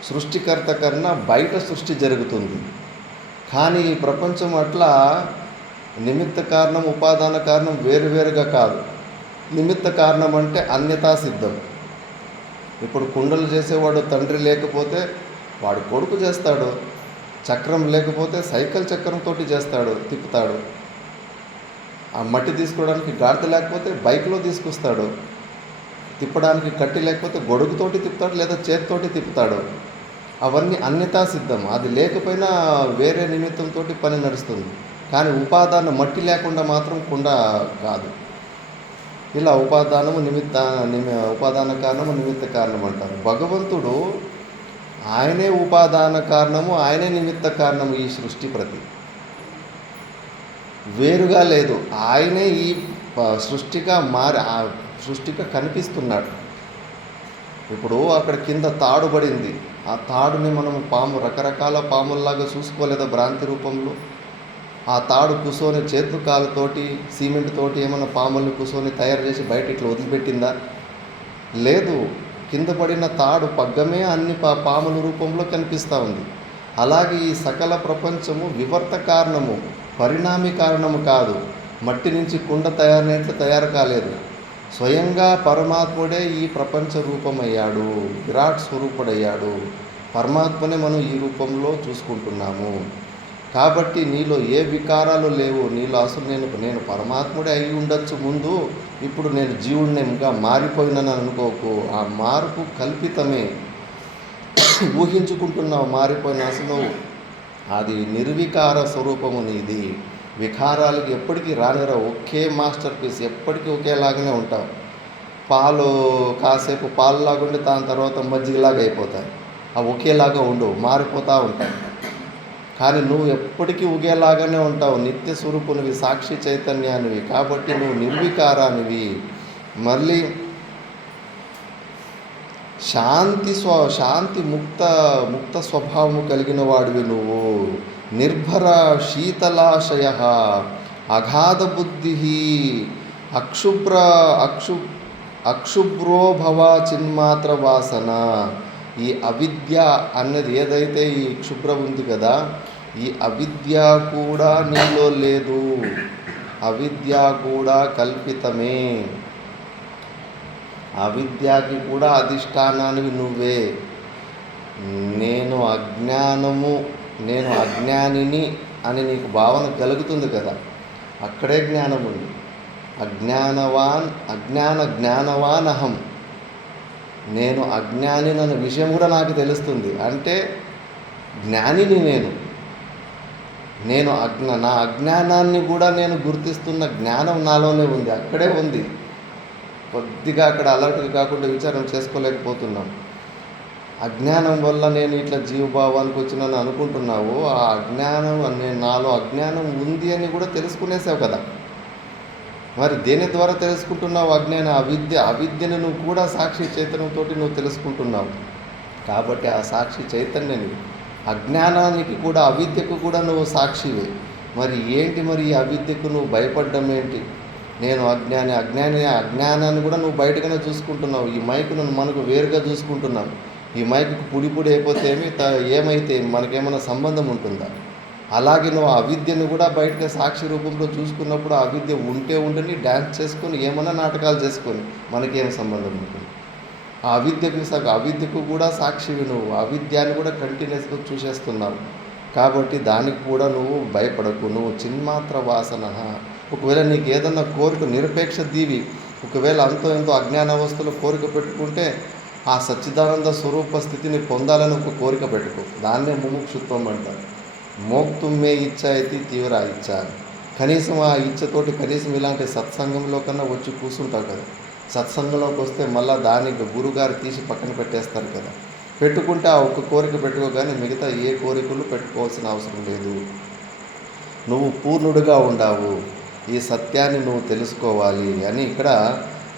సృష్టికర్త కన్నా బయట సృష్టి జరుగుతుంది. కానీ ఈ ప్రపంచం అట్లా నిమిత్త కారణం ఉపాదాన కారణం వేరువేరుగా కాదు. నిమిత్త కారణం అంటే అన్యతా సిద్ధం. ఇప్పుడు కుండలు చేసేవాడు తండ్రి లేకపోతే వాడు కొడుకు చేస్తాడు. చక్రం లేకపోతే సైకిల్ చక్రంతో చేస్తాడు, తిప్పుతాడు. ఆ మట్టి తీసుకోవడానికి గాడిద లేకపోతే బైక్లో తీసుకొస్తాడు. తిప్పడానికి కట్టి లేకపోతే గొడుగుతోటి తిప్పుతాడు, లేదా చేతితోటి తిప్పుతాడు. అవన్నీ అన్యతా సిద్ధం. అది లేకపోయినా వేరే నిమిత్తంతో పని నడుస్తుంది. కానీ ఉపాదాన మట్టి లేకుండా మాత్రం కుండ కాదు. ఇలా ఉపాదాన కారణము నిమిత్త కారణం అంటారు. భగవంతుడు ఆయనే ఉపాదాన కారణము, ఆయనే నిమిత్త కారణము. ఈ సృష్టి ప్రతి వేరుగా లేదు. ఆయనే ఈ సృష్టిగా కనిపిస్తున్నాడు. ఇప్పుడు అక్కడ కింద తాడు పడింది. ఆ తాడుని మనం రకరకాల పాముల్లాగా చూసుకోలేదా భ్రాంతి రూపంలో? ఆ తాడు కూర్చొని చేతులు కాళ్ళతోటి సిమెంట్ తోటి ఏమన్నా పాముల్ని కూర్చొని తయారు చేసి బయట ఇట్లా వదిలిపెట్టిందా? లేదు. కింద పడిన తాడు పగ్గమే అన్ని పాముల రూపంలో కనిపిస్తూ ఉంది. అలాగే ఈ సకల ప్రపంచము వివర్త కారణము, పరిణామి కారణము కాదు. మట్టి నుంచి కుండ తయారు కాలేదు. స్వయంగా పరమాత్ముడే ఈ ప్రపంచ రూపమయ్యాడు, విరాట్ స్వరూపుడయ్యాడు. పరమాత్మనే మనం ఈ రూపంలో చూసుకుంటున్నాము. కాబట్టి నీలో ఏ వికారాలు లేవు. నీలో అసలు నేను పరమాత్ముడే అయి ఉండొచ్చు ముందు, ఇప్పుడు నేను జీవుడిగా మారిపోయినాను అనుకోకు. ఆ మార్పు కల్పితమే, ఊహించుకుంటున్నావు మారిపోయిన. అసలు అది నిర్వికార స్వరూపము నీది. వికారాలకి ఎప్పటికీ రానిరా. ఒకే మాస్టర్ పీస్, ఎప్పటికీ ఒకేలాగానే ఉంటావు. పాలు కాసేపు పాలులాగా ఉండి దాని తర్వాత మజ్జిగలాగా అయిపోతాయి. అవి ఒకేలాగా ఉండవు, మారిపోతూ ఉంటాయి. కానీ నువ్వు ఎప్పటికీ ఒకేలాగానే ఉంటావు. నిత్య స్వరూపునివి, సాక్షి చైతన్యానివి. కాబట్టి నువ్వు నిర్వికారానివి. మళ్ళీ శాంతి ముక్త స్వభావము కలిగిన వాడివి నువ్వు. నిర్భర శీతలాశయ, అగాధ బుద్ధి, అక్షుబ్రో భవ చిన్మాత్ర వాసన. ఈ అవిద్య అన్నది ఏదైతే ఈ క్షుబ్రం ఉంది కదా, ఈ అవిద్య కూడా నీలో లేదు. అవిద్య కూడా కల్పితమే. అవిద్యకి కూడా అధిష్టానానివి నువ్వే. నేను అజ్ఞానిని అని నీకు భావన కలుగుతుంది కదా, అక్కడే జ్ఞానం ఉంది. జ్ఞానవాన్ అహం. నేను అజ్ఞానిని అనే విషయం కూడా నాకు తెలుస్తుంది. అంటే జ్ఞానిని నేను నా అజ్ఞానాన్ని కూడా నేను గుర్తిస్తున్న జ్ఞానం నాలోనే ఉంది, అక్కడే ఉంది. కొద్దిగా అక్కడ అలర్ట్గా కాకుండా విచారం చేసుకోలేకపోతున్నాం. అజ్ఞానం వల్ల నేను ఇట్లా జీవభావానికి వచ్చినని అనుకుంటున్నావు. ఆ అజ్ఞానం నాలో అజ్ఞానం ఉంది అని కూడా తెలుసుకునేసావు కదా. మరి దేని ద్వారా తెలుసుకుంటున్నావు? అవిద్యను నువ్వు కూడా సాక్షి చైతన్యంతో నువ్వు తెలుసుకుంటున్నావు. కాబట్టి ఆ సాక్షి చైతన్యాన్ని, అజ్ఞానానికి కూడా అవిద్యకు కూడా నువ్వు సాక్షివే. మరి ఏంటి మరి ఈ అవిద్యకు నువ్వు భయపడ్డం ఏంటి? నేను అజ్ఞానాన్ని కూడా నువ్వు బయటగానే చూసుకుంటున్నావు. ఈ మైకును మనకు వేరుగా చూసుకుంటున్నావు. ఈ మైకుకు పొడి అయిపోతే ఏమైతే మనకేమైనా సంబంధం ఉంటుందా? అలాగే నువ్వు అవిద్యను కూడా బయటగా సాక్షి రూపంలో చూసుకున్నప్పుడు ఆ అవిద్య ఉండని డ్యాన్స్ చేసుకొని ఏమన్నా నాటకాలు చేసుకొని మనకేం సంబంధం ఉంటుంది? ఆ అవిద్యకు కూడా సాక్షివి నువ్వు. అవిద్యాన్ని కూడా కంటిన్యూస్గా చూసేస్తున్నావు. కాబట్టి దానికి కూడా నువ్వు భయపడకు. నువ్వు చిన్మాత్ర వాసన. ఒకవేళ నీకు ఏదన్నా కోరిక, నిరపేక్ష దీవి, ఒకవేళ అంతో ఎంతో అజ్ఞానావస్థలో కోరిక పెట్టుకుంటే ఆ సచ్చిదానంద స్వరూప స్థితిని పొందాలని ఒక కోరిక పెట్టుకో. దాన్నే ముముక్షుత్వం అంటారు. మోక్తుమ్మే ఇచ్చ అయితే తీవ్ర ఇచ్చ. కనీసం ఆ ఇచ్చతోటి కనీసం ఇలాంటి సత్సంగంలో కన్నా వచ్చి కూర్చుంటావు కదా. సత్సంగంలోకి వస్తే మళ్ళీ దానికి గురుగారు తీసి పక్కన పెట్టేస్తారు కదా. పెట్టుకుంటే ఆ ఒక్క కోరిక పెట్టుకో, కానీ మిగతా ఏ కోరికలు పెట్టుకోవాల్సిన అవసరం లేదు. నువ్వు పూర్ణుడిగా ఉండావు. ఈ సత్యాన్ని నువ్వు తెలుసుకోవాలి అని ఇక్కడ,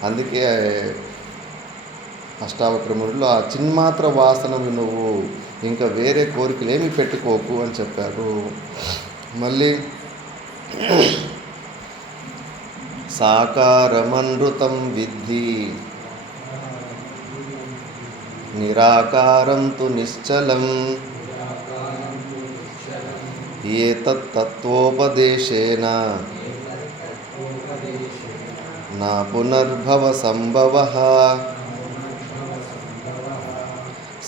అందుకే అష్టావక్రముడిలో ఆ చిన్మాత్ర వాసనవి నువ్వు, ఇంకా వేరే కోరికలు ఏమి పెట్టుకోకు అని చెప్పారు. మళ్ళీ సాకారమనృతం విద్ధి నిరాకారం తు నిశ్చలం ఏతత్తత్వోపదేశేన నా పునర్భవ సంభవః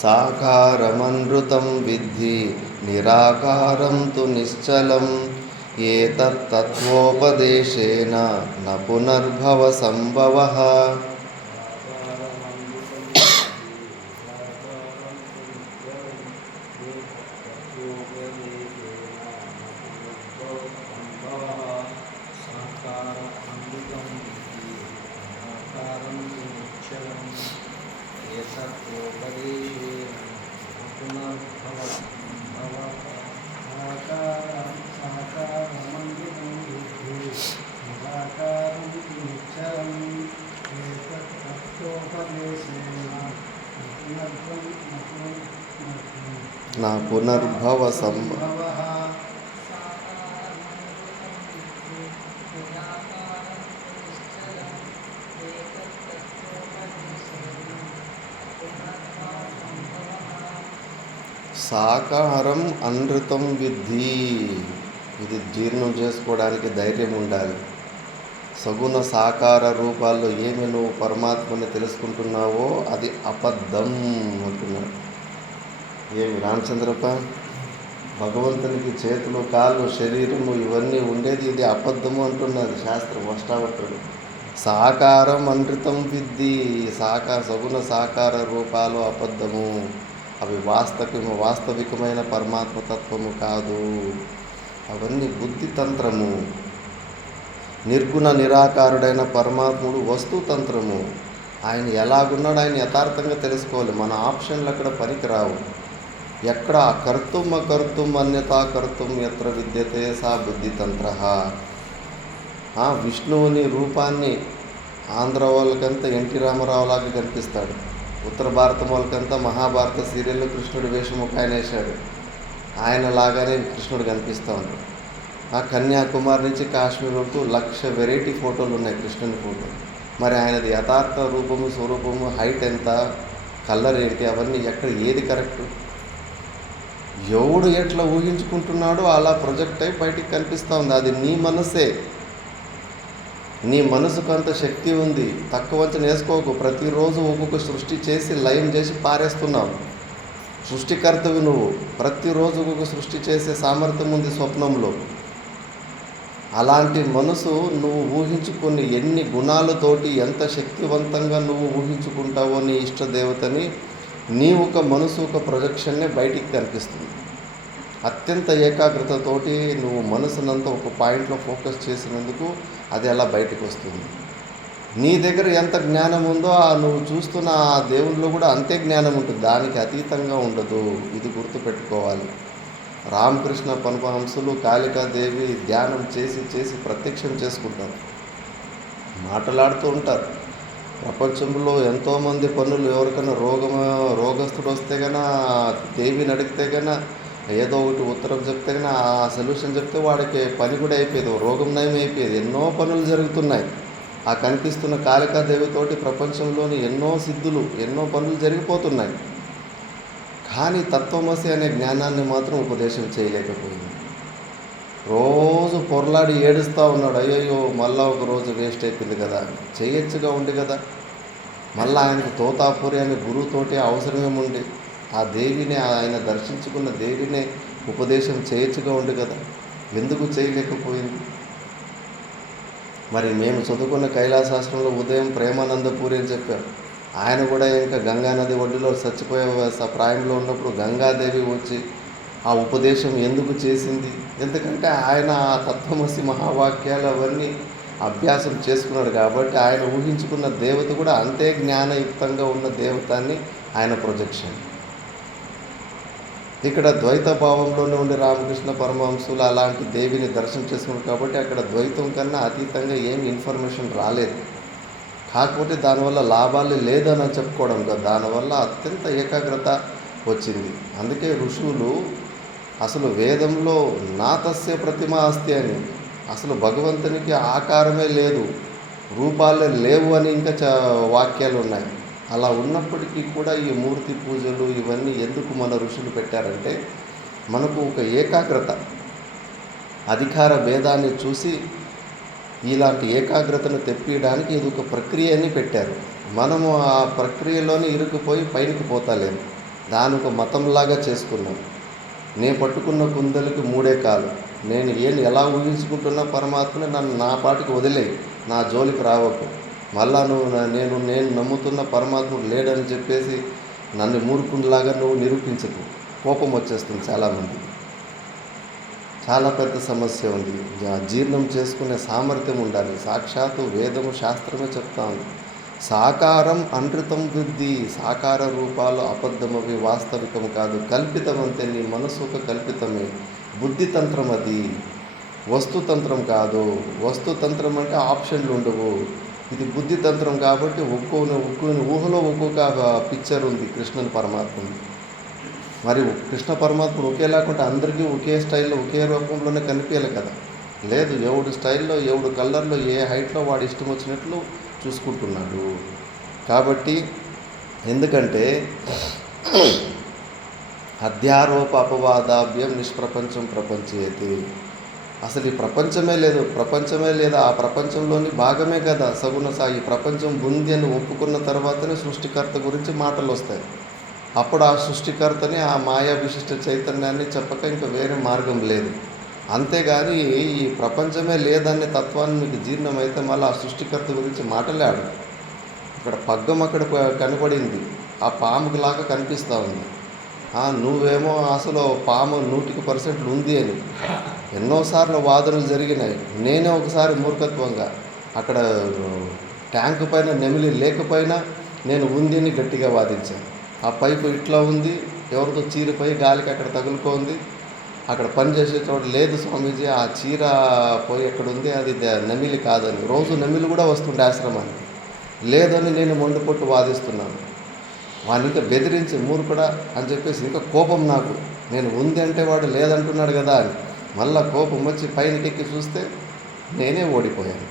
సాకారమనృతం విద్ధి నిరాకారం తు నిశ్చలం ఏతత్తత్వోపదేశేన న పునర్భవ సంభవః. నా పునర్భవ సంభవ సాకారం అనృతం విద్ధి. ఇది జీర్ణం చేసుకోవడానికి ధైర్యం ఉండాలి. సగుణ సాకార రూపాల్లో ఏమి నువ్వు పరమాత్మని తెలుసుకుంటున్నావో అది అబద్ధం అంటున్నాడు. ఏమి రామచంద్రప్ప, భగవంతునికి చేతులు కాళ్ళు శరీరము ఇవన్నీ ఉండేది ఇది అబద్ధము అంటున్నది శాస్త్రం అష్టావక్రుడు. సాకారం అనృతం విద్ధి. సగుణ సాకార రూపాలు అబద్ధము, అవి వాస్తవికమైన పరమాత్మతత్వము కాదు. అవన్నీ బుద్ధి తంత్రము. నిర్గుణ నిరాకారుడైన పరమాత్ముడు వస్తుతంత్రము. ఆయన ఎలాగున్నాడు ఆయన యథార్థంగా తెలుసుకోవాలి. మన ఆప్షన్లు అక్కడ పనికిరావు. ఎక్కడ కర్తుం అకర్తుం అన్యతా కర్తుం ఎత్ర విద్యతే సా బుద్ధితంత్ర. విష్ణువుని రూపాన్ని ఆంధ్ర వాళ్ళకంతా ఎన్టీ రామారావు లాగా కనిపిస్తాడు. ఉత్తర భారతం వాళ్ళకంతా మహాభారత సీరియల్లో కృష్ణుడి వేషం ఒక ఆయన వేశాడు. ఆయన లాగానే కృష్ణుడు కనిపిస్తూ ఉంటాడు. కన్యాకుమారి నుంచి కాశ్మీర్ వరకు 1,00,000 వెరైటీ ఫోటోలు ఉన్నాయి కృష్ణుని ఫోటోలు. మరి ఆయనది యథార్థ రూపము స్వరూపము హైట్ ఎంత కలర్ ఏంటి అవన్నీ ఎక్కడ ఏది కరెక్టు? ఎవడు ఎట్లా ఊహించుకుంటున్నాడో అలా ప్రొజెక్ట్ అయి బయటికి కనిపిస్తూ ఉంది. అది నీ మనసే. నీ మనసుకు అంత శక్తి ఉంది. తక్కువ వంచన వేసుకోకు. ప్రతిరోజు ఒక్కొక్క సృష్టి చేసి లయం చేసి పారేస్తున్నావు. సృష్టికర్తవి నువ్వు. ప్రతిరోజు ఒక్కొక్క సృష్టి చేసే సామర్థ్యం ఉంది స్వప్నంలో. అలాంటి మనసు నువ్వు ఊహించుకొని ఎన్ని గుణాలతోటి ఎంత శక్తివంతంగా నువ్వు ఊహించుకుంటావో నీ ఇష్టదేవతని, నీ ఒక మనసు ఒక ప్రొజెక్షన్నే బయటికి కనిపిస్తుంది. అత్యంత ఏకాగ్రతతోటి నువ్వు మనసునంతా ఒక పాయింట్లో ఫోకస్ చేసినందుకు అది అలా బయటకు వస్తుంది. నీ దగ్గర ఎంత జ్ఞానం ఉందో నువ్వు చూస్తున్న ఆ దేవునిలో కూడా అంతే జ్ఞానం ఉంటుంది. దానికి అతీతంగా ఉండదు. ఇది గుర్తుపెట్టుకోవాలి. రామకృష్ణ పరమహంసులు కాళికాదేవి ధ్యానం చేసి చేసి ప్రత్యక్షం చేసుకుంటారు, మాట్లాడుతూ ఉంటారు. ప్రపంచంలో ఎంతోమంది పనులు ఎవరికైనా రోగస్తుడు వస్తే కన్నా దేవిని అడిగితే కన్నా ఏదో ఒకటి ఉత్తరం చెప్తే కన్నా ఆ సొల్యూషన్ చెప్తే వాడికి పని కూడా అయిపోయేది, రోగం నయం అయిపోయేది. ఎన్నో పనులు జరుగుతున్నాయి. ఆ కనిపిస్తున్న కాళికాదేవితోటి ప్రపంచంలోని ఎన్నో సిద్ధులు ఎన్నో పనులు జరిగిపోతున్నాయి. కానీ తత్వమసి అనే జ్ఞానాన్ని మాత్రం ఉపదేశం చేయలేకపోయింది. రోజు పొరలాడి ఏడుస్తూ ఉన్నాడు. అయ్యయ్యో మళ్ళా ఒక రోజు వేస్ట్ అయిపోయింది కదా, చేయొచ్చుగా ఉండి కదా. మళ్ళీ ఆయనకు తోతాపురి అనే గురువుతోటి అవసరమేముండి ఆ దేవిని ఆయన దర్శించుకున్న దేవినే ఉపదేశం చేయొచ్చుగా ఉండి కదా, ఎందుకు చేయలేకపోయింది? మరి మేము చదువుకున్న కైలాసాశ్రమంలో ఉదయం ప్రేమానందపూరి అని చెప్పారు. ఆయన కూడా ఇంకా గంగానది ఒడ్డులో చచ్చిపోయే ప్రాయంలో ఉన్నప్పుడు గంగాదేవి వచ్చి ఆ ఉపదేశం ఎందుకు చేసింది? ఎందుకంటే ఆయన ఆ తత్వమసి మహావాక్యాలు అవన్నీ అభ్యాసం చేసుకున్నాడు కాబట్టి ఆయన ఊహించుకున్న దేవత కూడా అంతే జ్ఞానయుక్తంగా ఉన్న దేవతాన్ని ఆయన ప్రొజెక్షన్. ఇక్కడ ద్వైత భావంలోనే ఉండే రామకృష్ణ పరమహంసులు అలాంటి దేవిని దర్శనం చేసుకున్నారు కాబట్టి అక్కడ ద్వైతం కన్నా అతీతంగా ఏమి ఇన్ఫర్మేషన్ రాలేదు. కాకపోతే దానివల్ల లాభాలు లేదని చెప్పుకోవడం కదా, దానివల్ల అత్యంత ఏకాగ్రత వచ్చింది. అందుకే ఋషులు అసలు వేదంలో నాతస్య ప్రతిమ అస్తి అని, అసలు భగవంతునికి ఆకారమే లేదు, రూపాలే లేవు అని ఇంకా వాక్యాలు ఉన్నాయి. అలా ఉన్నప్పటికీ కూడా ఈ మూర్తి పూజలు ఇవన్నీ ఎందుకు మన ఋషులు పెట్టారంటే మనకు ఒక ఏకాగ్రత, అధికార భేదాన్ని చూసి ఇలాంటి ఏకాగ్రతను తెప్పియడానికి ఇది ఒక ప్రక్రియ అని పెట్టారు. మనము ఆ ప్రక్రియలోనే ఇరుక్కుపోయి పైనకి పోతాలేము. దాని ఒక మతంలాగా చేసుకున్నాం. నేను పట్టుకున్న కుందలకి 3 కాలు. నేను ఎలా ఊహించుకుంటున్నా పరమాత్మని నన్ను నా పాటికి వదిలేయి, నా జోలికి రావకు. మళ్ళా నేను నమ్ముతున్న పరమాత్ముడు లేడని చెప్పేసి నన్ను మూర్ఖునిలాగా నువ్వు నిరూపించకు. కోపం వచ్చేస్తుంది చాలామంది. చాలా పెద్ద సమస్య ఉంది. జీర్ణం చేసుకునే సామర్థ్యం ఉండాలి. సాక్షాత్తు వేదము శాస్త్రమే చెప్తా ఉంది. సాకారం అనృతం బుద్ధి. సాకార రూపాలు అబద్ధమవి, వాస్తవికం కాదు, కల్పితం అంతే. నీ మనసు ఒక కల్పితమే. బుద్ధితంత్రం అది, వస్తుతంత్రం కాదు. వస్తుతంత్రం అంటే ఆప్షన్లు ఉండవు. ఇది బుద్ధితంత్రం కాబట్టి ఒక్కొక్క ఊహలో ఒక్కొక్క పిక్చర్ ఉంది కృష్ణుని పరమాత్మని. మరి కృష్ణ పరమాత్ముడు ఒకేలాకుంటే అందరికీ ఒకే స్టైల్లో ఒకే రూపంలోనే కనిపించాలి కదా. లేదు, ఎవడు స్టైల్లో, ఎవడు కలర్లో, ఏ హైట్లో వాడు ఇష్టం వచ్చినట్లు చూసుకుంటున్నాడు. కాబట్టి ఎందుకంటే అధ్యారోప అపవాదాభ్యం నిష్ప్రపంచం ప్రపంచేతి. అసలు ఈ ప్రపంచమే లేదు. ఆ ప్రపంచంలోని భాగమే కదా సగుణ ఈ ప్రపంచం ఉంది అని ఒప్పుకున్న తర్వాతనే సృష్టికర్త గురించి మాటలు వస్తాయి. అప్పుడు ఆ సృష్టికర్తని, ఆ మాయా విశిష్ట చైతన్యాన్ని చెప్పక ఇంకా వేరే మార్గం లేదు. అంతేగాని ఈ ప్రపంచమే లేదనే తత్వాన్ని మీకు జీర్ణమైతే మళ్ళీ ఆ సృష్టికర్త గురించి మాట్లాడాడు. ఇక్కడ పగ్గం అక్కడ కనపడింది, ఆ పాముకి లాగా కనిపిస్తూ ఉంది. నువ్వేమో అసలు పాము 100% ఉంది అని ఎన్నోసార్లు వాదనలు జరిగినాయి. నేనే ఒకసారి మూర్ఖత్వంగా అక్కడ ట్యాంకు పైన నెమిలి లేకపోయినా నేను ఉంది అని గట్టిగా వాదించాను. ఆ పైపు ఇట్లా ఉంది, ఎవరితో చీరపోయి గాలికి అక్కడ తగులుకోంది. అక్కడ పని చేసే చోట లేదు స్వామీజీ, ఆ చీర పోయి ఎక్కడ ఉంది, అది నెమిలి కాదని. రోజు నెమిలి కూడా వస్తుండే ఆశ్రమానికి. లేదని నేను మొండిపొట్టు వాదిస్తున్నాను. వాడిని ఇంకా బెదిరించి మూర్ఖుడా అని చెప్పేసి ఇంకా కోపం నాకు. నేను ఉంది అంటే వాడు లేదంటున్నాడు కదా అని మళ్ళా కోపం వచ్చి పైనకెక్కి చూస్తే నేనే ఓడిపోయాను.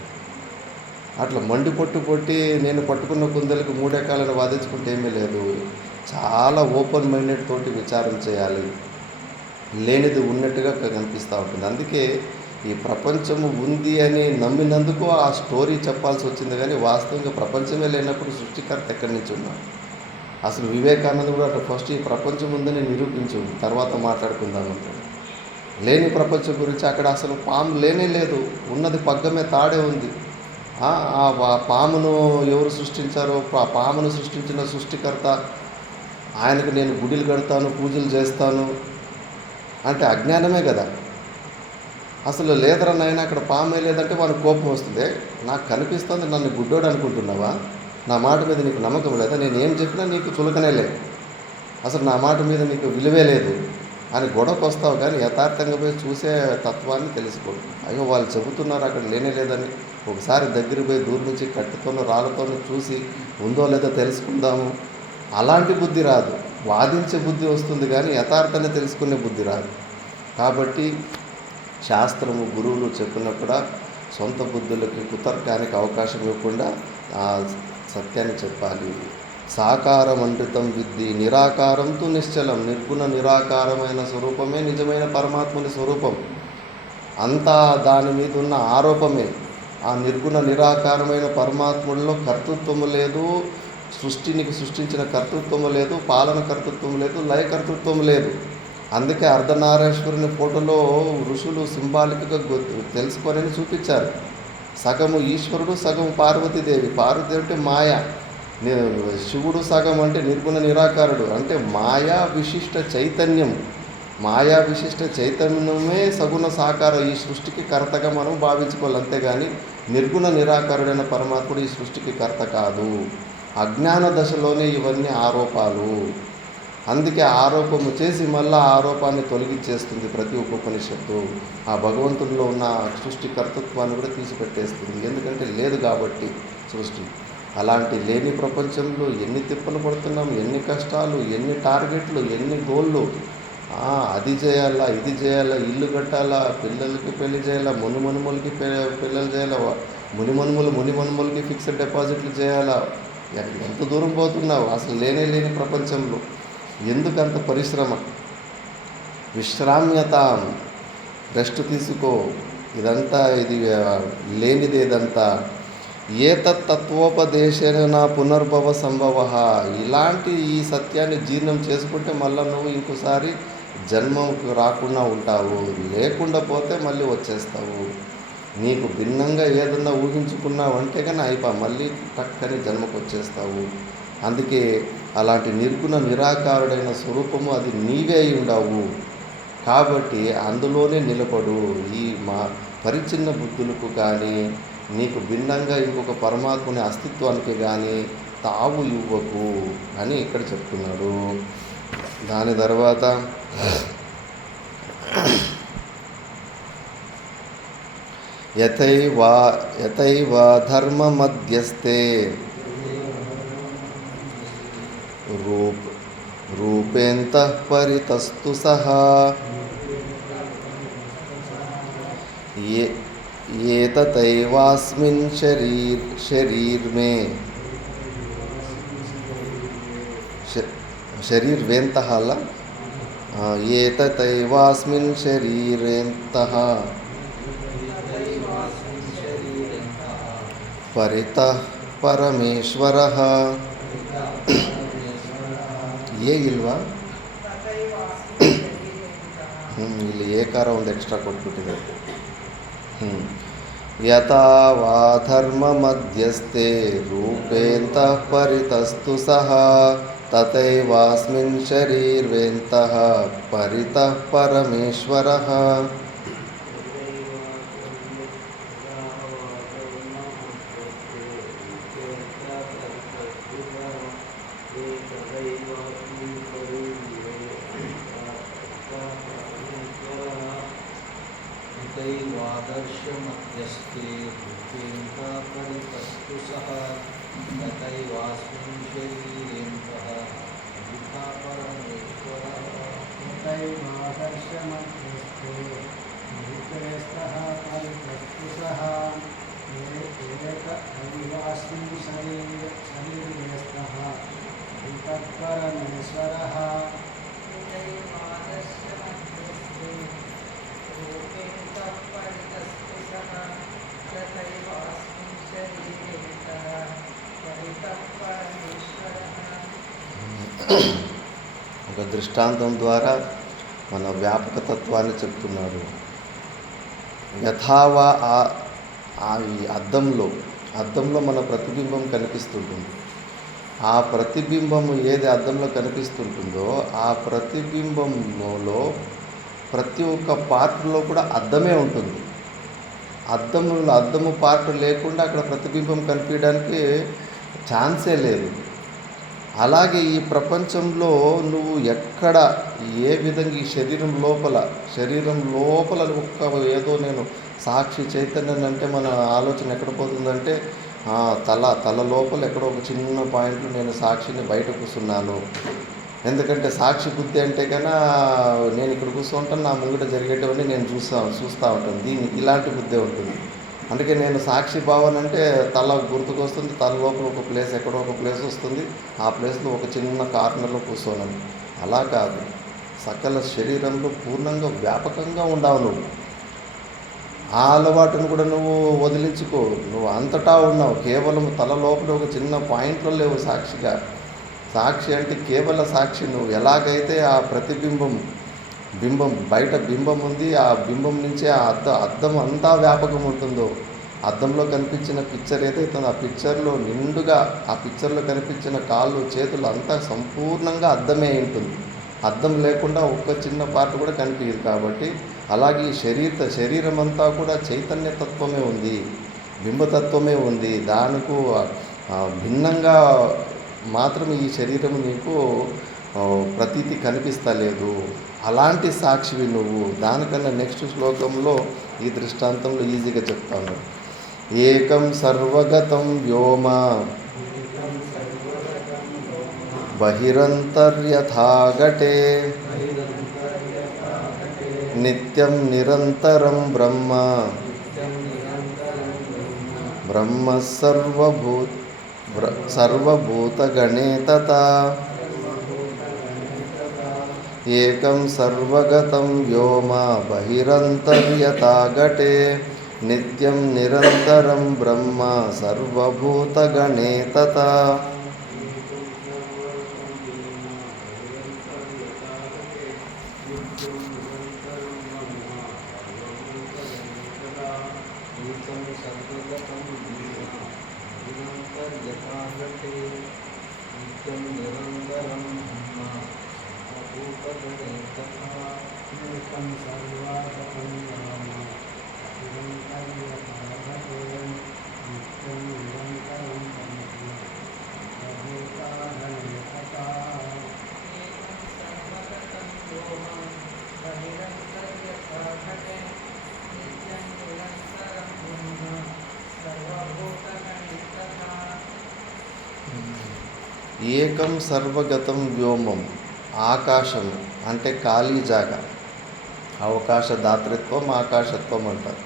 అట్లా పొట్టి నేను పట్టుకున్న కుందలకు 3 కాలను వాదించుకుంటే ఏమీ లేదు. చాలా ఓపెన్ మైండెడ్ తోటి విచారం చేయాలి. లేనిది ఉన్నట్టుగా కనిపిస్తూ ఉంటుంది. అందుకే ఈ ప్రపంచము ఉంది అని నమ్మినందుకు ఆ స్టోరీ చెప్పాల్సి వచ్చింది. కానీ వాస్తవంగా ప్రపంచమే లేనప్పుడు సృష్టికర్త ఎక్కడి నుంచి ఉన్నాడు? అసలు వివేకానంద కూడా అట్లా ఫస్ట్ ఈ ప్రపంచం ఉందని నిరూపించు, తర్వాత మాట్లాడుకుందాం అంటాడు. లేని ప్రపంచం గురించి అక్కడ అసలు పాము లేనే లేదు, ఉన్నది పగ్గమే, తాడే ఉంది. ఆ పామును ఎవరు సృష్టించారో, ఆ పామును సృష్టించిన సృష్టికర్త ఆయనకు నేను గుడిలు కడతాను, పూజలు చేస్తాను అంటే అజ్ఞానమే కదా. అసలు లేదరా నాయన అక్కడ పామే లేదంటే మనకు కోపం వస్తుంది. నాకు కనిపిస్తుంది, నన్ను గుడ్డోడు అనుకుంటున్నావా? నా మాట మీద నీకు నమ్మకం లేదా? నేను ఏం చెప్పినా నీకు చులకనే లేదు, అసలు నా మాట మీద నీకు విలువే లేదు అని గొడవకు వస్తావు. కానీ యథార్థంగా పోయి చూసే తత్వాన్ని తెలుసుకో. అయ్యో వాళ్ళు చెబుతున్నారు అక్కడ లేనే లేదని. ఒకసారి దగ్గర పోయి దూరం నుంచి కట్టెతోనూ రాళ్ళతోనూ చూసి ఉందో లేదో తెలుసుకుందాము. అలాంటి బుద్ధి రాదు, వాదించే బుద్ధి వస్తుంది కానీ యథార్థాన్ని తెలుసుకునే బుద్ధి రాదు. కాబట్టి శాస్త్రము, గురువులు చెప్పినా కూడా సొంత బుద్ధులకి, కుతర్కానికి అవకాశం ఇవ్వకుండా ఆ సత్యాన్ని చెప్పాలి. సాకారం అంటితం విద్ధి, నిరాకారంతో నిశ్చలం. నిర్గుణ నిరాకారమైన స్వరూపమే నిజమైన పరమాత్మని స్వరూపం. అంతా దాని మీద ఉన్న ఆరోపమే. ఆ నిర్గుణ నిరాకారమైన పరమాత్ముడిలో కర్తృత్వము లేదు, సృష్టించిన కర్తృత్వము లేదు, పాలన కర్తృత్వం లేదు, లయ కర్తృత్వం లేదు. అందుకే అర్ధనారీశ్వరుని ఫోటోలో ఋషులు సింబాలిక్గా తెలుసుకొని చూపించారు. సగము ఈశ్వరుడు, సగము పార్వతీదేవి. పార్వతీదేవి అంటే మాయ, శివుడు సగం అంటే నిర్గుణ నిరాకారుడు, అంటే మాయా విశిష్ట చైతన్యం. మాయా విశిష్ట చైతన్యమే సగుణ సాకార ఈ సృష్టికి కర్తగా మనం భావించుకోవాలి. అంతేగాని నిర్గుణ నిరాకారుడైన పరమాత్ముడు ఈ సృష్టికి కర్త కాదు. అజ్ఞాన దశలోనే ఇవన్నీ ఆరోపాలు. అందుకే ఆరోపము చేసి మళ్ళా ఆరోపాన్ని తొలగించేస్తుంది ప్రతి ఉపనిషత్తు. ఆ భగవంతుడిలో ఉన్న సృష్టి కర్తృత్వాన్ని కూడా తీసిపెట్టేస్తుంది. ఎందుకంటే లేదు కాబట్టి సృష్టి. అలాంటి లేని ప్రపంచంలో ఎన్ని తిప్పలు పడుతున్నాం, ఎన్ని కష్టాలు, ఎన్ని టార్గెట్లు, ఎన్ని గోళ్ళు. అది చేయాలా, ఇది చేయాలా, ఇల్లు కట్టాలా, పిల్లలకి పెళ్లి చేయాలా, మునిమనుములకి పిల్లలు చేయాలా, మునిమనుములకి ఫిక్స్డ్ డిపాజిట్లు చేయాలా, ఎంత దూరం పోతున్నావు? అసలు లేనే లేని ప్రపంచంలో ఎందుకంత పరిశ్రమ? విశ్రామ్యత, రెస్ట్ తీసుకో. ఇది లేనిది ఇదంతా. ఏతత్తత్వోపదేశేన పునర్భవ సంభవ. ఇలాంటి ఈ సత్యాన్ని జీర్ణం చేసుకుంటే మళ్ళీ నువ్వు ఇంకోసారి జన్మకు రాకుండా ఉంటావు, లేకుండా పోతే మళ్ళీ వచ్చేస్తావు. నీకు భిన్నంగా ఏదన్నా ఊహించుకున్నావు అంటే కానీ మళ్ళీ టక్కని జన్మకు వచ్చేస్తావు. అందుకే అలాంటి నిర్గుణ నిరాకారుడైన స్వరూపము అది నీవే అయి ఉండవు. కాబట్టి అందులోనే నిలబడు. ఈ పరిచిన్న బుద్ధులకు కానీ నీకు భిన్నంగా ఇంకొక పరమాత్మని అస్తిత్వానికి కానీ తావు ఇవ్వకు అని ఇక్కడ చెప్తున్నాడు. దాని తర్వాత యథైవ ధర్మ మధ్యస్థే రూపేంతః పరితస్తు సహా ఏతతైవాస్మిన్ శరీర్వేంతః అలా ఏతతైవాస్మిన్ శరీరేంతః పరితః పరమేశ్వరః. ఇల్వా ಇಲ್ಲಿ ಏಕಾರ ಒಂದು ಎಕ್ಸ್ಟ್ರಾ ಕೊಟ್ಬಿಟ್ಟಿದ್ದಾರೆ. ಯಥಾ ವಾ ಧರ್ಮ ಮಧ್ಯಸ್ಥೆ ರೂಪೇಂತಃ ಪರಿತಸ್ತು ಸಹ ತಥೈವಾಸ್ಮಿನ್ ಶರೀರ್ವೇಂತಃ ಪರಿತಃ ಪರಮೇಶ್ವರಃ. ఒక దృష్టాంతం ద్వారా మన వ్యాపకతత్వాన్ని చెప్తున్నాడు. యథావా ఈ అద్దంలో మన ప్రతిబింబం కనిపిస్తుంటుంది. ఆ ప్రతిబింబము ఏది అద్దంలో కనిపిస్తుంటుందో ఆ ప్రతిబింబంలో ప్రతి ఒక్క పార్ట్లో కూడా అద్దమే ఉంటుంది. అద్దము పార్ట్ లేకుండా అక్కడ ప్రతిబింబం కనిపించడానికి ఛాన్సే లేదు. అలాగే ఈ ప్రపంచంలో నువ్వు ఎక్కడ ఏ విధంగా ఈ శరీరం లోపల ఒక్క ఏదో నేను సాక్షి చైతన్యం అంటే మన ఆలోచన ఎక్కడ పోతుందంటే తల లోపల ఎక్కడో ఒక చిన్న పాయింట్లో నేను సాక్షిని బయట కూర్చున్నాను. ఎందుకంటే సాక్షి బుద్ధి అంటే కన్నా నేను ఇక్కడ కూర్చుంటాను, నా ముంగట జరిగేటివన్నీ నేను చూస్తూ ఉంటాను. ఇలాంటి బుద్ధే ఉంటుంది. అందుకే నేను సాక్షి భావన అంటే తల గుర్తుకొస్తుంది, తల లోపల ఒక ప్లేస్ ఎక్కడో ఒక ప్లేస్ వస్తుంది, ఆ ప్లేస్లో ఒక చిన్న కార్నర్లో కూర్చోను. అలా కాదు, సకల శరీరంలో పూర్ణంగా వ్యాపకంగా ఉండవు. నువ్వు ఆ అలవాటును కూడా నువ్వు వదిలించుకో. నువ్వు అంతటా ఉన్నావు, కేవలం తల లోపల ఒక చిన్న పాయింట్లో లేవు సాక్షిగా. సాక్షి అంటే కేవల సాక్షి. నువ్వు ఎలాగైతే ఆ ప్రతిబింబం బయట బింబం ఉంది, ఆ బింబం నుంచి ఆ అద్దం అంతా వ్యాపకం ఉంటుందో, అద్దంలో కనిపించిన పిక్చర్ ఏదైతే ఆ పిక్చర్లో నిండుగా ఆ పిక్చర్లో కనిపించిన కాళ్ళు చేతులు అంతా సంపూర్ణంగా అద్దమే ఉంటుంది. అద్దం లేకుండా ఒక్క చిన్న పార్ట్ కూడా కనిపించదు. కాబట్టి అలాగే శరీరం అంతా కూడా చైతన్యతత్వమే ఉంది, బింబతత్వమే ఉంది. దానికి భిన్నంగా మాత్రమే ఈ శరీరం నీకు ప్రతీతి కనిపిస్తలేదు. అలాంటి సాక్షివి నువ్వు. దానికన్నా నెక్స్ట్ శ్లోకంలో ఈ దృష్టాంతంలో ఈజీగా చెప్తాను. ఏకం సర్వగతం వ్యోమ బహిరంతర్యథాఘటే నిత్యం నిరంతరం బ్రహ్మ సర్వభూత సర్వభూతగణే తథా ఏకం సర్వగతం వ్యోమ బహిరంతర్యథా ఘటే నిత్యం నిరంతరం బ్రహ్మ సర్వభూతగణే తథా. ఏకం సర్వగతం వ్యోమం, ఆకాశం అంటే ఖాళీ జాగా, అవకాశ దాతృత్వం ఆకాశత్వం అంటారు.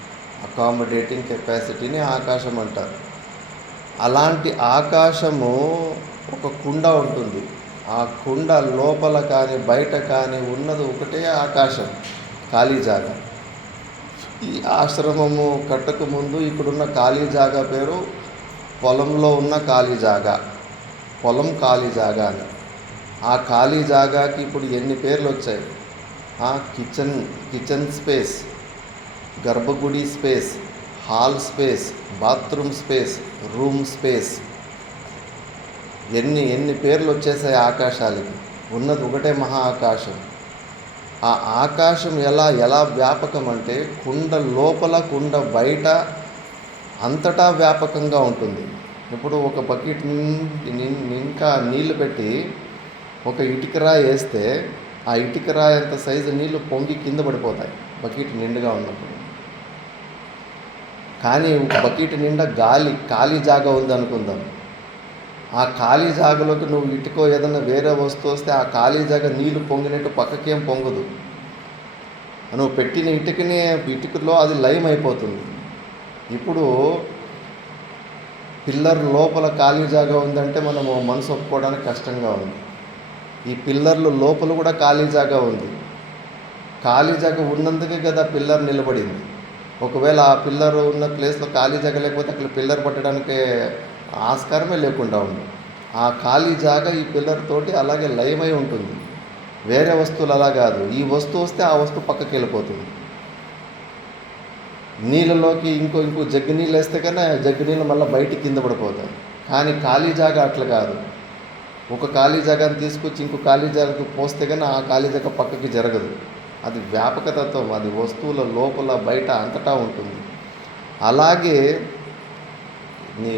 అకామిడేటింగ్ కెపాసిటీని ఆకాశం అంటారు. అలాంటి ఆకాశము ఒక కుండ ఉంటుంది. ఆ కుండ లోపల కానీ బయట కానీ ఉన్నది ఒకటే ఆకాశం, ఖాళీ జాగా. ఈ ఆశ్రమము కట్టక ముందు ఇక్కడున్న ఖాళీ జాగా పేరు పొలంలో ఉన్న ఖాళీ జాగా, పొలం ఖాళీ జాగా అని. ఆ ఖాళీ జాగాకి ఇప్పుడు ఎన్ని పేర్లు వచ్చాయి. కిచెన్ స్పేస్, గర్భగుడి space, hall space, bathroom space, room space, ఎన్ని పేర్లు వచ్చేసాయి ఆకాశాలకి. ఉన్నది ఒకటే మహా ఆకాశం. ఆ ఆకాశం ఎలా వ్యాపకం అంటే కుండ లోపల కుండ బయట అంతటా వ్యాపకంగా ఉంటుంది. ఇప్పుడు ఒక బకెట్ ఇంకా నీళ్లు పెట్టి ఒక ఇటుకరాయి వేస్తే ఆ ఇటుకరాయి అంత సైజు నీళ్లు పొంగి కింద పడిపోతాయి బకెట్ నిండుగా ఉన్నప్పుడు. కానీ బకెట్ నిండా ఖాళీ జాగా ఉంది అనుకుందాం. ఆ ఖాళీ జాగలోకి నువ్వు ఇటుకో ఏదైనా వేరే వస్తువు వస్తే ఆ ఖాళీ జాగా నీళ్లు పొంగినట్టు పక్కకేం పొంగదు. నువ్వు పెట్టిన ఇటుకలో అది లయం అయిపోతుంది. ఇప్పుడు పిల్లర్ లోపల ఖాళీ జాగా ఉందంటే మనము మనసు ఒప్పుకోవడానికి కష్టంగా ఉంది. ఈ పిల్లర్లు లోపల కూడా ఖాళీ జాగా ఉంది. ఖాళీ జాగా ఉన్నందుకే కదా పిల్లర్ నిలబడింది. ఒకవేళ ఆ పిల్లర్ ఉన్న ప్లేస్లో ఖాళీ జాగా లేకపోతే అక్కడ పిల్లర్ పట్టడానికి ఆస్కారమే లేకుండా ఉంది. ఆ ఖాళీ జాగా ఈ పిల్లర్ తోటి అలాగే లయమై ఉంటుంది. వేరే వస్తువులు అలా కాదు. ఈ వస్తువు వస్తే ఆ వస్తువు పక్కకి వెళ్ళిపోతుంది. నీళ్ళలోకి ఇంకో జగ్గు నీళ్ళు వేస్తే కన్నా జగ్గు నీళ్ళు మళ్ళీ బయటికి కింద పడిపోతాయి. కానీ ఖాళీ జాగా అట్లా కాదు. ఒక ఖాళీ జాగాని తీసుకొచ్చి ఇంకో ఖాళీ జాగాకు పోస్తే కన్నా ఆ ఖాళీ జాగా పక్కకి జరగదు. అది వ్యాపకతత్వం. అది వస్తువుల లోపల బయట అంతటా ఉంటుంది. అలాగే నీ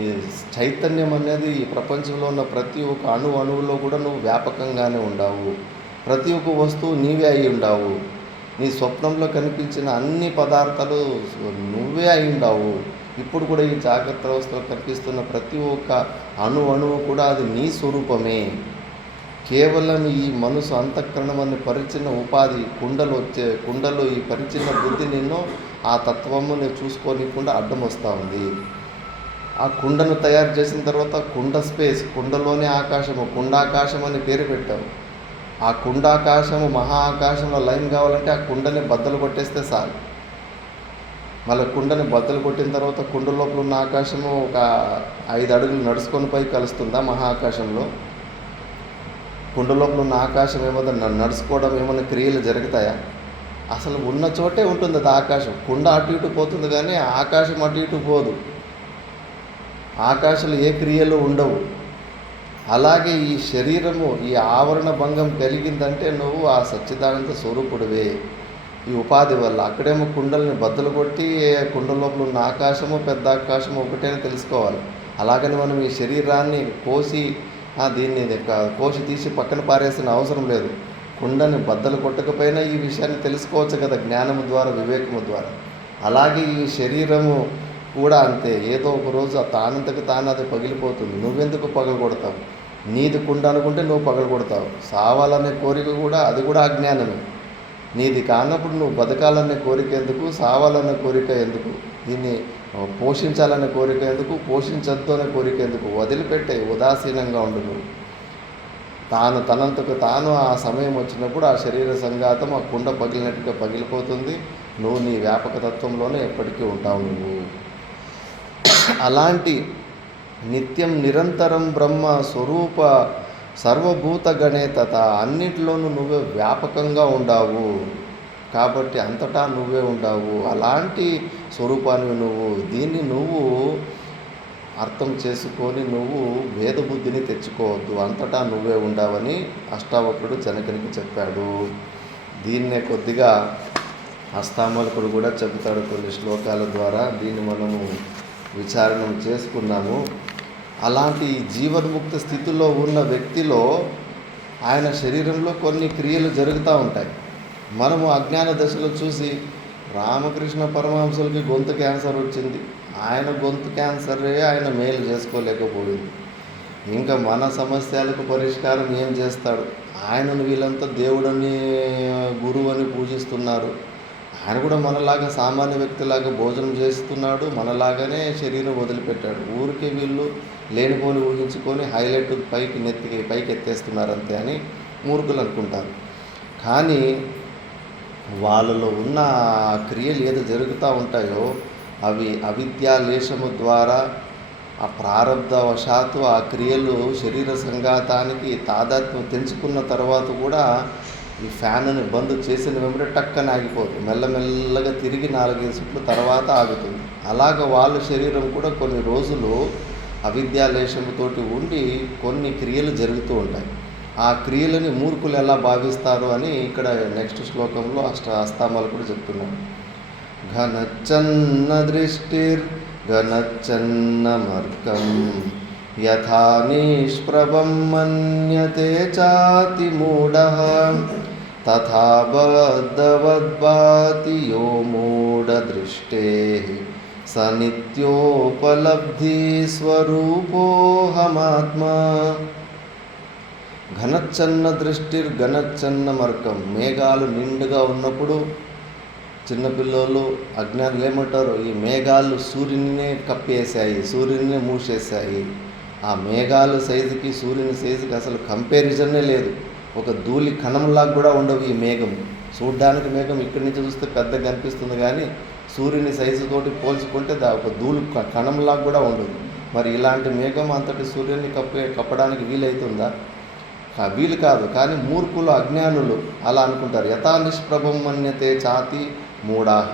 చైతన్యం అనేది ఈ ప్రపంచంలో ఉన్న ప్రతి ఒక్క అణువులో కూడా నువ్వు వ్యాపకంగానే ఉండవు. ప్రతి ఒక్క వస్తువు నీవే అయి ఉండవు. నీ స్వప్నంలో కనిపించిన అన్ని పదార్థాలు నువ్వే అయి ఉండవు. ఇప్పుడు కూడా ఈ జాగ్రత్త అవస్థలో కనిపిస్తున్న ప్రతి ఒక్క అణువు కూడా అది నీ స్వరూపమే. కేవలం ఈ మనసు అంతఃకరణం అనే పరిచిన ఉపాధి కుండలో ఈ పరిచిన బుద్ధి నిన్ను ఆ తత్వముని చూసుకోనికుండా అడ్డం వస్తూ ఉంది. ఆ కుండను తయారు చేసిన తర్వాత కుండ స్పేస్, కుండలోనే ఆకాశము, కుండాకాశం అని పేరు పెట్టావు. ఆ కుండాకాశము మహా ఆకాశంలో లైన్ కావాలంటే ఆ కుండని బద్దలు కొట్టేస్తే చాలు. మళ్ళీ కుండని బద్దలు కొట్టిన తర్వాత కుండ లోపల ఉన్న ఆకాశము ఒక 5 అడుగులు నడుచుకొని పై కలుస్తుందా మహా ఆకాశంలో? కుండ లోపల ఉన్న ఆకాశం ఏమన్నా నడుచుకోవడం ఏమైనా క్రియలు జరుగుతాయా? అసలు ఉన్న చోటే ఉంటుంది అది ఆకాశం. కుండ అటు ఇటు పోతుంది కానీ ఆకాశం అటు ఇటు పోదు. ఆకాశంలో ఏ క్రియలు ఉండవు. అలాగే ఈ శరీరము ఈ ఆవరణ భంగం కలిగిందంటే నువ్వు ఆ సచ్చిదానంద స్వరూపుడివే. ఈ ఉపాధి వల్ల అక్కడేమో కుండల్ని బద్దలు కొట్టి కుండ లోపల ఉన్న ఆకాశము పెద్ద ఆకాశము ఒకటే తెలుసుకోవాలి. అలాగని మనం ఈ శరీరాన్ని దీన్ని కోసి తీసి పక్కన పారేసిన అవసరం లేదు. కుండని బద్దలు కొట్టకపోయినా ఈ విషయాన్ని తెలుసుకోవచ్చు కదా జ్ఞానము ద్వారా, వివేకము ద్వారా. అలాగే ఈ శరీరము కూడా అంతే. ఏదో ఒక రోజు తానంతకు తాను అది పగిలిపోతుంది. నువ్వెందుకు పగలగొడతావు? నీది కుండ అనుకుంటే నువ్వు పగలగొడతావు. సావాలనే కోరిక కూడా అది కూడా అజ్ఞానమే. నీది కానప్పుడు నువ్వు బతకాలనే కోరిక ఎందుకు, సావాలనే కోరిక ఎందుకు? దీన్ని పోషించాలనే కోరిక ఎందుకు, పోషించొద్దు అనే కోరిక ఎందుకు? వదిలిపెట్టే, ఉదాసీనంగా ఉండు నువ్వు. తనంతకు తాను ఆ సమయం వచ్చినప్పుడు ఆ శరీర సంఘాతం ఆ కుండ పగిలినట్టుగా పగిలిపోతుంది. నువ్వు నీ వ్యాపకతత్వంలోనే ఎప్పటికీ ఉంటావు నువ్వు. అలాంటి నిత్యం నిరంతరం బ్రహ్మ స్వరూప సర్వభూత గణేతత అన్నిటిలోనూ నువ్వే వ్యాపకంగా ఉండావు. కాబట్టి అంతటా నువ్వే ఉండావు. అలాంటి స్వరూపాన్ని నువ్వు. దీన్ని నువ్వు అర్థం చేసుకొని నువ్వు భేదబుద్ధిని తెచ్చుకోవద్దు. అంతటా నువ్వే ఉండావని అష్టావక్రుడు జనకునికి చెప్పాడు. దీన్నే కొద్దిగా అష్టామలకుడు కూడా చెబుతాడు కొన్ని శ్లోకాల ద్వారా. దీన్ని మనము విచారణ చేసుకున్నాము. అలాంటి జీవన్ముక్త స్థితిలో ఉన్న వ్యక్తిలో ఆయన శరీరంలో కొన్ని క్రియలు జరుగుతూ ఉంటాయి. మనము అజ్ఞాన దశలో చూసి రామకృష్ణ పరమహంసలకి గొంతు క్యాన్సర్ వచ్చింది. ఆయన గొంతు క్యాన్సరే ఆయన మేలు చేసుకోలేకపోయింది. ఇంకా మన సమస్యలకు పరిష్కారం ఏం చేస్తాడు? ఆయనను వీళ్ళంతా దేవుడని గురువు అని పూజిస్తున్నారు. ఆయన కూడా మనలాగా సామాన్య వ్యక్తిలాగా భోజనం చేస్తున్నాడు. మనలాగానే శరీరం వదిలిపెట్టాడు. ఊరికే వీళ్ళు లేనిపోని ఊహించుకొని హైలైట్ పైకి ఎత్తేస్తున్నారు అంతే అని మూర్ఖులు అనుకుంటారు. కానీ వాళ్ళలో ఉన్న క్రియలు ఏదో జరుగుతూ ఉంటాయో అవి అవిద్యాలేశము ద్వారా ఆ ప్రారంధవశాత్తు ఆ క్రియలు శరీర సంఘాతానికి తాదాత్మ్యం తెంచుకున్న తర్వాత కూడా ఈ ఫ్యాన్ని బంద్ చేసిన వెంబడే టక్కన ఆగిపోతుంది. మెల్లమెల్లగా తిరిగి 4-5 సుట్లు తర్వాత ఆగుతుంది. అలాగ వాళ్ళ శరీరం కూడా కొన్ని రోజులు అవిద్యాలేశముతోటి ఉండి కొన్ని క్రియలు జరుగుతూ ఉంటాయి. ఆ క్రియలని మూర్ఖులు ఎలా భావిస్తారు అని ఇక్కడ నెక్స్ట్ శ్లోకంలో అష్టామలకుడు చెప్తున్నాడు. ఘనచ్చన్న దృష్టిర్ ఘనచ్చన్నమర్కం యథా నిష్ప్రభం మన్యతే చాతి మూఢః తథా బద్ధవద్భాతి యో మూఢదృష్టేః స నిత్యోపలబ్ధి స్వరూపోహమాత్మా. ఘనచ్చన్న దృష్టిర్ ఘనచ్చన్న మర్కం. మేఘాలు నిండుగా ఉన్నప్పుడు చిన్నపిల్లలు అజ్ఞానులు ఏమంటారు? ఈ మేఘాలు సూర్యునినే కప్పేసాయి, సూర్యునినే మూసేసాయి. ఆ మేఘాల సైజుకి సూర్యుని సైజుకి అసలు కంపారిజనే లేదు. ఒక ధూళి కణంలాగా కూడా ఉండవు ఈ మేఘం. చూడ్డానికి మేఘం ఇక్కడి నుంచి చూస్తే పెద్దగా కనిపిస్తుంది, కానీ సూర్యుని సైజుతోటి పోల్చుకుంటే ఒక ధూళి కణంలాగా కూడా ఉండదు. మరి ఇలాంటి మేఘం అంతటి సూర్యుని కప్పడానికి వీలవుతుందా? వీలు కాదు. కానీ మూర్ఖులు అజ్ఞానులు అలా అనుకుంటారు. యథా నిష్ప్రభం మన్యతే చాతి మూఢాహ.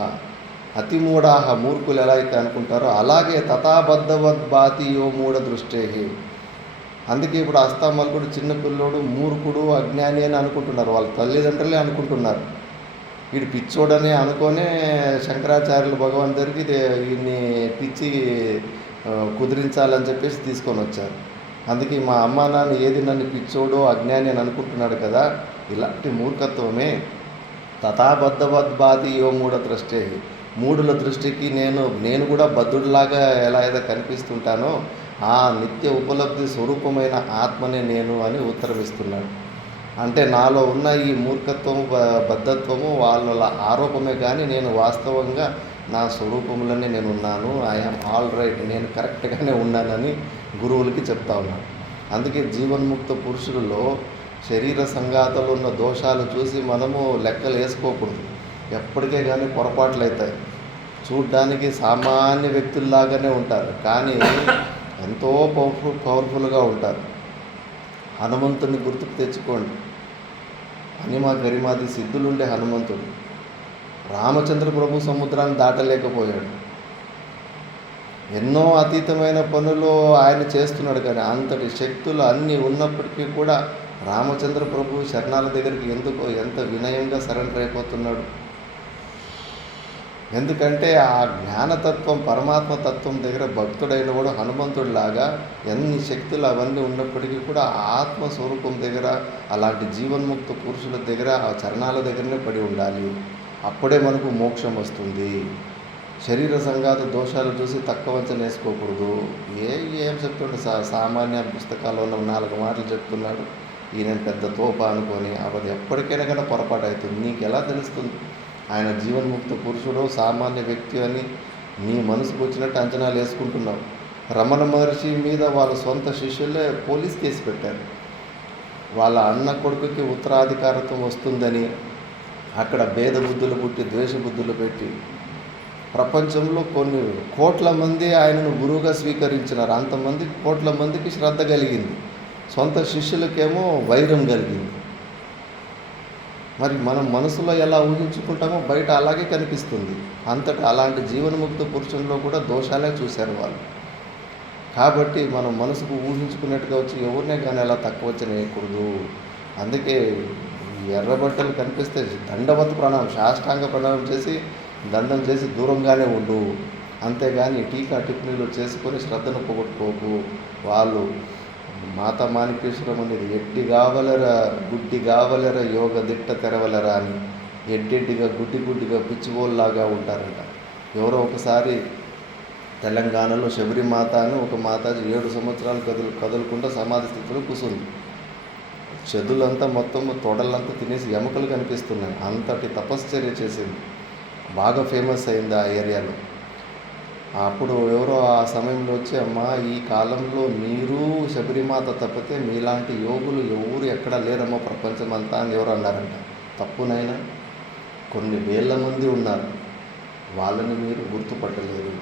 అతి మూఢాహ మూర్ఖులు ఎలా అయితే అనుకుంటారో అలాగే తథాబద్ధవద్భాతి యో మూఢ దృష్టేహి. అందుకే ఇప్పుడు అష్టామలకుడు చిన్నపిల్లోడు మూర్ఖుడు అజ్ఞాని అని అనుకుంటున్నారు. వాళ్ళ తల్లిదండ్రులే అనుకుంటున్నారు. వీడు పిచ్చోడనే అనుకొనే శంకరాచార్యులు భగవాన్ దగ్గరికి వీడిని పిచ్చి కుదిరించాలని చెప్పేసి తీసుకొని వచ్చారు. అందుకే మా అమ్మ నాన్న ఏది నన్ను పిచ్చోడో అజ్ఞాని అని అనుకుంటున్నాడు కదా. ఇలాంటి మూర్ఖత్వమే. తథాబద్ధవద్భాతి యో మూఢ దృష్టే. మూఢుల దృష్టికి నేను కూడా బద్ధుడిలాగా ఎలా అయితే కనిపిస్తుంటానో ఆ నిత్య ఉపలబ్ధి స్వరూపమైన ఆత్మనే నేను అని ఉత్తరమిస్తున్నాడు. అంటే నాలో ఉన్న ఈ మూర్ఖత్వము బద్ధత్వము వాళ్ళ ఆరోపమే, కానీ నేను వాస్తవంగా నా స్వరూపంలోనే నేను ఉన్నాను. ఐఎమ్ ఆల్ రైట్, నేను కరెక్ట్గానే ఉన్నానని గురువులకి చెప్తా ఉన్నాను. అందుకే జీవన్ముక్త పురుషులలో శరీర సంఘాతలో ఉన్న దోషాలు చూసి మనము లెక్కలు వేసుకోకూడదు. ఎప్పటికే కానీ పొరపాట్లు అవుతాయి. చూడ్డానికి సామాన్య వ్యక్తుల్లాగానే ఉంటారు, కానీ ఎంతో పవర్ఫుల్గా ఉంటారు. హనుమంతుడిని గుర్తుకు తెచ్చుకోండి. అనిమా గరిమాది సిద్ధులుండే హనుమంతుడు రామచంద్ర ప్రభు సముద్రాన్ని దాటలేకపోయాడు. ఎన్నో అతీతమైన పనులు ఆయన చేస్తున్నాడు, కానీ అంతటి శక్తులు అన్నీ ఉన్నప్పటికీ కూడా రామచంద్ర ప్రభు శరణాల దగ్గరికి ఎంత వినయంగా సరెండర్ అయిపోతున్నాడు. ఎందుకంటే ఆ జ్ఞానతత్వం పరమాత్మ తత్వం దగ్గర భక్తుడైన వాడు హనుమంతుడిలాగా ఎన్ని శక్తులు అవన్నీ ఉన్నప్పటికీ కూడా ఆత్మస్వరూపం దగ్గర అలాంటి జీవన్ముక్త పురుషుల దగ్గర ఆ చరణాల దగ్గరనే పడి ఉండాలి. అప్పుడే మనకు మోక్షం వస్తుంది. శరీర సంఘాత దోషాలు చూసి తక్కువ అంచనా వేసుకోకూడదు. ఏం చెప్తుండే సామాన్య పుస్తకాల్లో ఉన్న 4 మాటలు చెప్తున్నాడు, ఈయన పెద్ద తోప అనుకొని అది ఎప్పటికైనా కానీ పొరపాటు అవుతుంది. నీకు ఎలా తెలుస్తుంది ఆయన జీవన్ముక్త పురుషుడు సామాన్య వ్యక్తి అని? నీ మనసుకు వచ్చినట్టు అంచనాలు వేసుకుంటున్నావు. రమణ మహర్షి మీద వాళ్ళ సొంత శిష్యులే పోలీస్ కేసు పెట్టారు. వాళ్ళ అన్న కొడుకుకి ఉత్తరాధికారత్వం వస్తుందని అక్కడ భేద బుద్ధులు పుట్టి ద్వేష బుద్ధులు పెట్టి ప్రపంచంలో కొన్ని కోట్ల మంది ఆయనను గురువుగా స్వీకరించినారు. అంతమంది కోట్ల మందికి శ్రద్ధ కలిగింది, సొంత శిష్యులకేమో వైరం కలిగింది. మరి మనం మనసులో ఎలా ఊహించుకుంటామో బయట అలాగే కనిపిస్తుంది. అంతటా అలాంటి జీవన్ముక్త పురుషుల్లో కూడా దోషాలే చూశారు వాళ్ళు. కాబట్టి మనం మనసుకు ఊహించుకున్నట్టుగా వచ్చి ఎవరినే కానీ అలా తక్కువ వేయకూడదు. అందుకే ఎర్రబట్టలు కనిపిస్తే దండవత్ ప్రణామం, సాష్టాంగ ప్రణామం చేసి దండం చేసి దూరంగానే ఉండు. అంతేగాని టీకా టిప్పణీలు చేసుకొని శ్రద్ధను పోగొట్టుకోకు. వాళ్ళు మాతా మాణికేశ్వరం అనేది ఎడ్డి కావలరా గుడ్డి కావలరా యోగ దిట్ట తెరవలరా అని ఎడ్డెడ్డిగా గుడ్డిగా పిచ్చిగోల్లాగా ఉంటారంట. ఎవరో ఒకసారి తెలంగాణలో శబరిమాత అని ఒక మాతాజీ 7 సంవత్సరాలు కదలకుండా సమాధి స్థితిలో కూర్చుంది. చెదులంతా మొత్తం తొడలంతా తినేసి ఎముకలు కనిపిస్తున్నాయి. అంతటి తపశ్చర్య చేసింది, బాగా ఫేమస్ అయింది ఆ ఏరియాలో. అప్పుడు ఎవరో ఆ సమయంలో వచ్చి, అమ్మా ఈ కాలంలో మీరు శబరిమాత తప్పితే మీలాంటి యోగులు ఎవరు ఎక్కడా లేరమ్మా ప్రపంచమంతా అని ఎవరు అన్నారంట. తప్పునైనా కొన్ని వేల మంది ఉన్నారు, వాళ్ళని మీరు గుర్తుపట్టలేరు.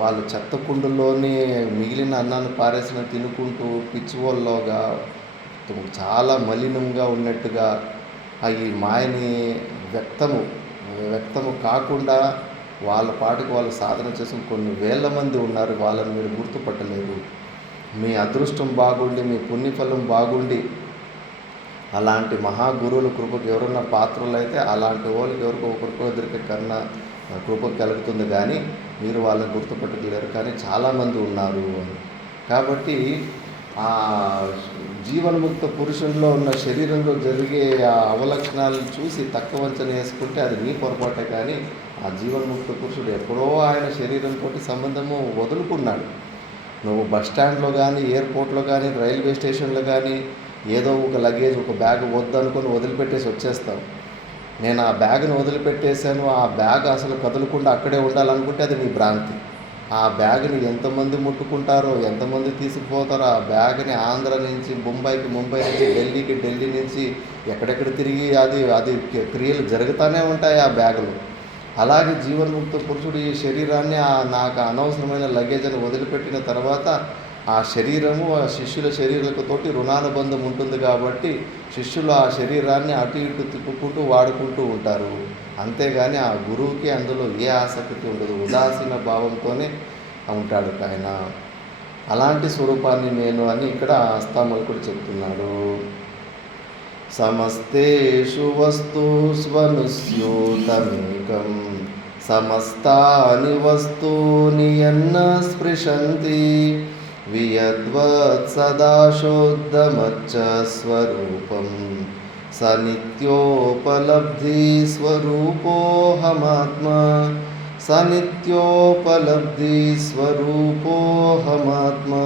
వాళ్ళు చెత్త కుండలోని మిగిలిన అన్నాన్ని పారేసిన తినుకుంటూ పిచ్చివోళ్ళగా చాలా మలినంగా ఉన్నట్టుగా ఈ మాయని వ్యక్తము కాకుండా వాళ్ళ పాటికి వాళ్ళు సాధన చేసిన కొన్ని వేల మంది ఉన్నారు. వాళ్ళని మీరు గుర్తుపట్టలేరు. మీ అదృష్టం బాగుండి, మీ పుణ్యఫలం బాగుండి అలాంటి మహాగురువుల కృపకు ఎవరన్నా పాత్రలు అయితే అలాంటి వాళ్ళకి ఎవరికో ఒకరికో ఎదురికే కన్నా కృప కలుగుతుంది, కానీ మీరు వాళ్ళని గుర్తుపట్టలేరు. కానీ చాలామంది ఉన్నారు అని. కాబట్టి ఆ జీవన్ముక్త పురుషుల్లో ఉన్న శరీరంలో జరిగే ఆ అవలక్షణాలను చూసి తక్కువ అంచనా వేసుకుంటే అది నీ పొరపాటే. కానీ ఆ జీవన్ముక్త పురుషుడు ఎప్పుడో ఆయన శరీరంతో సంబంధము వదులుకున్నాడు. నువ్వు బస్ స్టాండ్లో కానీ, ఎయిర్పోర్ట్లో కానీ, రైల్వే స్టేషన్లో కానీ ఏదో ఒక లగేజ్, ఒక బ్యాగ్ వద్దనుకొని వదిలిపెట్టేసి వచ్చేస్తావు. నేను ఆ బ్యాగ్ను వదిలిపెట్టేశాను, ఆ బ్యాగ్ అసలు కదలకుండా అక్కడే ఉండాలనుకుంటే అది నీ భ్రాంతి. ఆ బ్యాగ్ని ఎంతమంది ముట్టుకుంటారో, ఎంతమంది తీసుకుపోతారో, ఆ బ్యాగ్ని ఆంధ్ర నుంచి ముంబైకి, ముంబై నుంచి ఢిల్లీకి, ఢిల్లీ నుంచి ఎక్కడెక్కడ తిరిగి అది క్రియలు జరుగుతూనే ఉంటాయి ఆ బ్యాగులు. అలాగే జీవన్ముక్త పురుషుడు ఈ శరీరాన్ని నాకు అనవసరమైన లగేజ్ అని వదిలిపెట్టిన తర్వాత ఆ శరీరము ఆ శిష్యుల శరీరాలతోటి రుణానుబంధం ఉంటుంది. కాబట్టి శిష్యులు ఆ శరీరాన్ని అటు ఇటు తిప్పుకుంటూ వాడుకుంటూ ఉంటారు. అంతేగాని ఆ గురువుకి అందులో ఏ ఆసక్తి ఉండదు, ఉదాసీన భావంతోనే ఉంటాడు ఆయన. అలాంటి స్వరూపాన్ని నేను అని ఇక్కడ అస్తామల్కుడు చెప్తున్నాడు. సమస్తేషు వస్తుస్వనుస్యూతమేకం సమస్తాని వస్తూని యన్న స్పృశంతి వియద్వత్ సదాశోద్ధమచ్చ స్వరూపం స నిత్యోపలబ్ధి స్వరూపోహమాత్మా స నిత్యోపలబ్ధి స్వరూపోహమాత్మా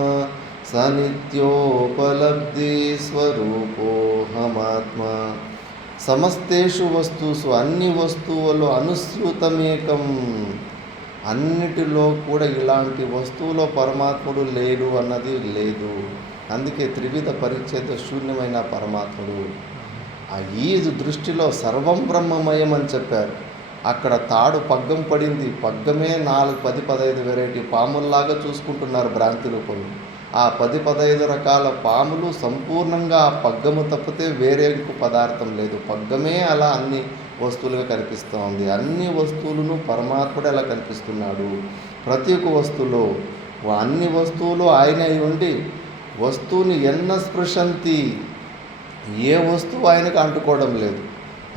స నిత్యోపలబ్ధి స్వరూపోహమాత్మా. సమస్తేషు వస్తుసు అన్ని వస్తువులు అనుసృతమేకం, అన్నిటిలో కూడా ఇలాంటి వస్తువులో పరమాత్ముడు లేడు అన్నది లేదు. అందుకే త్రివిధ పరిచ్ఛేద శూన్యమైన పరమాత్ముడు. ఆ ఈజు దృష్టిలో సర్వం బ్రహ్మమయం అని చెప్పారు. అక్కడ తాడు పగ్గం పడింది, పగ్గమే 4, 10, 15 వెరైటీ పాముల్లాగా చూసుకుంటున్నారు భ్రాంతి రూపంలో. ఆ 10, 15 రకాల పాములు సంపూర్ణంగా ఆ పగ్గము తప్పితే వేరే ఇంకో పదార్థం లేదు. పగ్గమే అలా అన్ని వస్తువులుగా కనిపిస్తోంది. అన్ని వస్తువులను పరమాత్ముడు ఎలా కనిపిస్తున్నాడు. ప్రతి ఒక్క వస్తువులో అన్ని వస్తువులు ఆయన అయి ఉండి వస్తువుని ఎన్న స్పృశంతి, ఏ వస్తువు ఆయనకు అంటుకోవడం లేదు.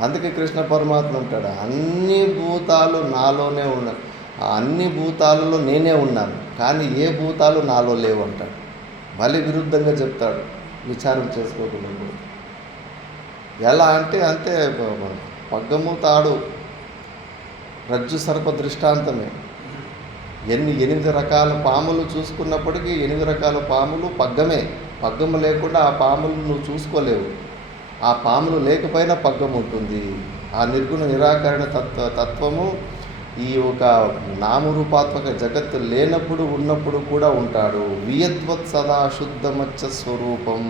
అందుకే కృష్ణ పరమాత్మ అంటాడు, అన్ని భూతాలు నాలోనే ఉన్నాయి, అన్ని భూతాలలో నేనే ఉన్నాను, కానీ ఏ భూతాలు నాలో లేవు అంటాడు. మళ్ళీ విరుద్ధంగా చెప్తాడు, విచారం చేసుకోకుండా. ఎలా అంటే అంతే, పగ్గము తాడు రజ్జు సర్ప దృష్టాంతమే. 8 రకాల పాములు చూసుకున్నప్పటికీ 8 రకాల పాములు పగ్గమే. పగ్గము లేకుండా ఆ పాములు నువ్వు చూసుకోలేవు. ఆ పాములు లేకపోయినా పగ్గం ఉంటుంది. ఆ నిర్గుణ నిరాకరణ తత్వము ఈ ఒక నామరూపాత్మక జగత్తు లేనప్పుడు ఉన్నప్పుడు కూడా ఉంటాడు. వియద్వత్ సదా శుద్ధమచ్చ స్వరూపం.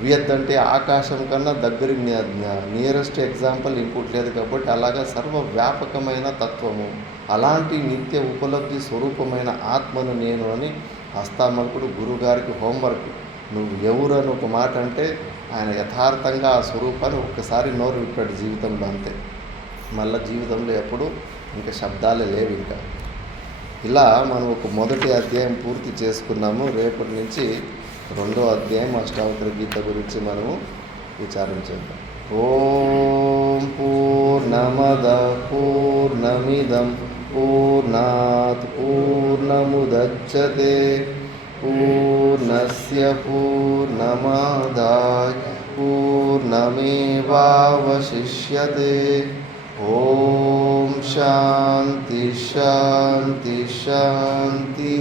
వియద్ అంటే ఆకాశం కన్నా దగ్గర నియరెస్ట్ ఎగ్జాంపుల్ ఇంకోటి లేదు కాబట్టి అలాగా సర్వవ్యాపకమైన తత్వము, అలాంటి నిత్య ఉపలబ్ధి స్వరూపమైన ఆత్మను నేను అని హస్తామల్కుడు గురుగారికి హోంవర్క్. నువ్వు ఎవరు అని ఒక మాట అంటే ఆయన యథార్థంగా ఆ స్వరూపాన్ని ఒక్కసారి నోరు విప్పాడు జీవితంలో, అంతే. మళ్ళీ జీవితంలో ఎప్పుడు ఇంకా శబ్దాలే లేవు. ఇంకా ఇలా మనం ఒక మొదటి అధ్యాయం పూర్తి చేసుకున్నాము. రేపటి నుంచి 2వ అధ్యాయం అష్టావక్ర గీత గురించి మనము విచారించేద్దాం. ఓం పూర్ణమద పూర్ణమిదం పూర్ణాత్ పూర్ణముదచ్యతే పూర్ణస్య పూర్ణమాదాయ పూర్ణమేవావశిష్యతే. ఓం శాంతి శాంతి శాంతి.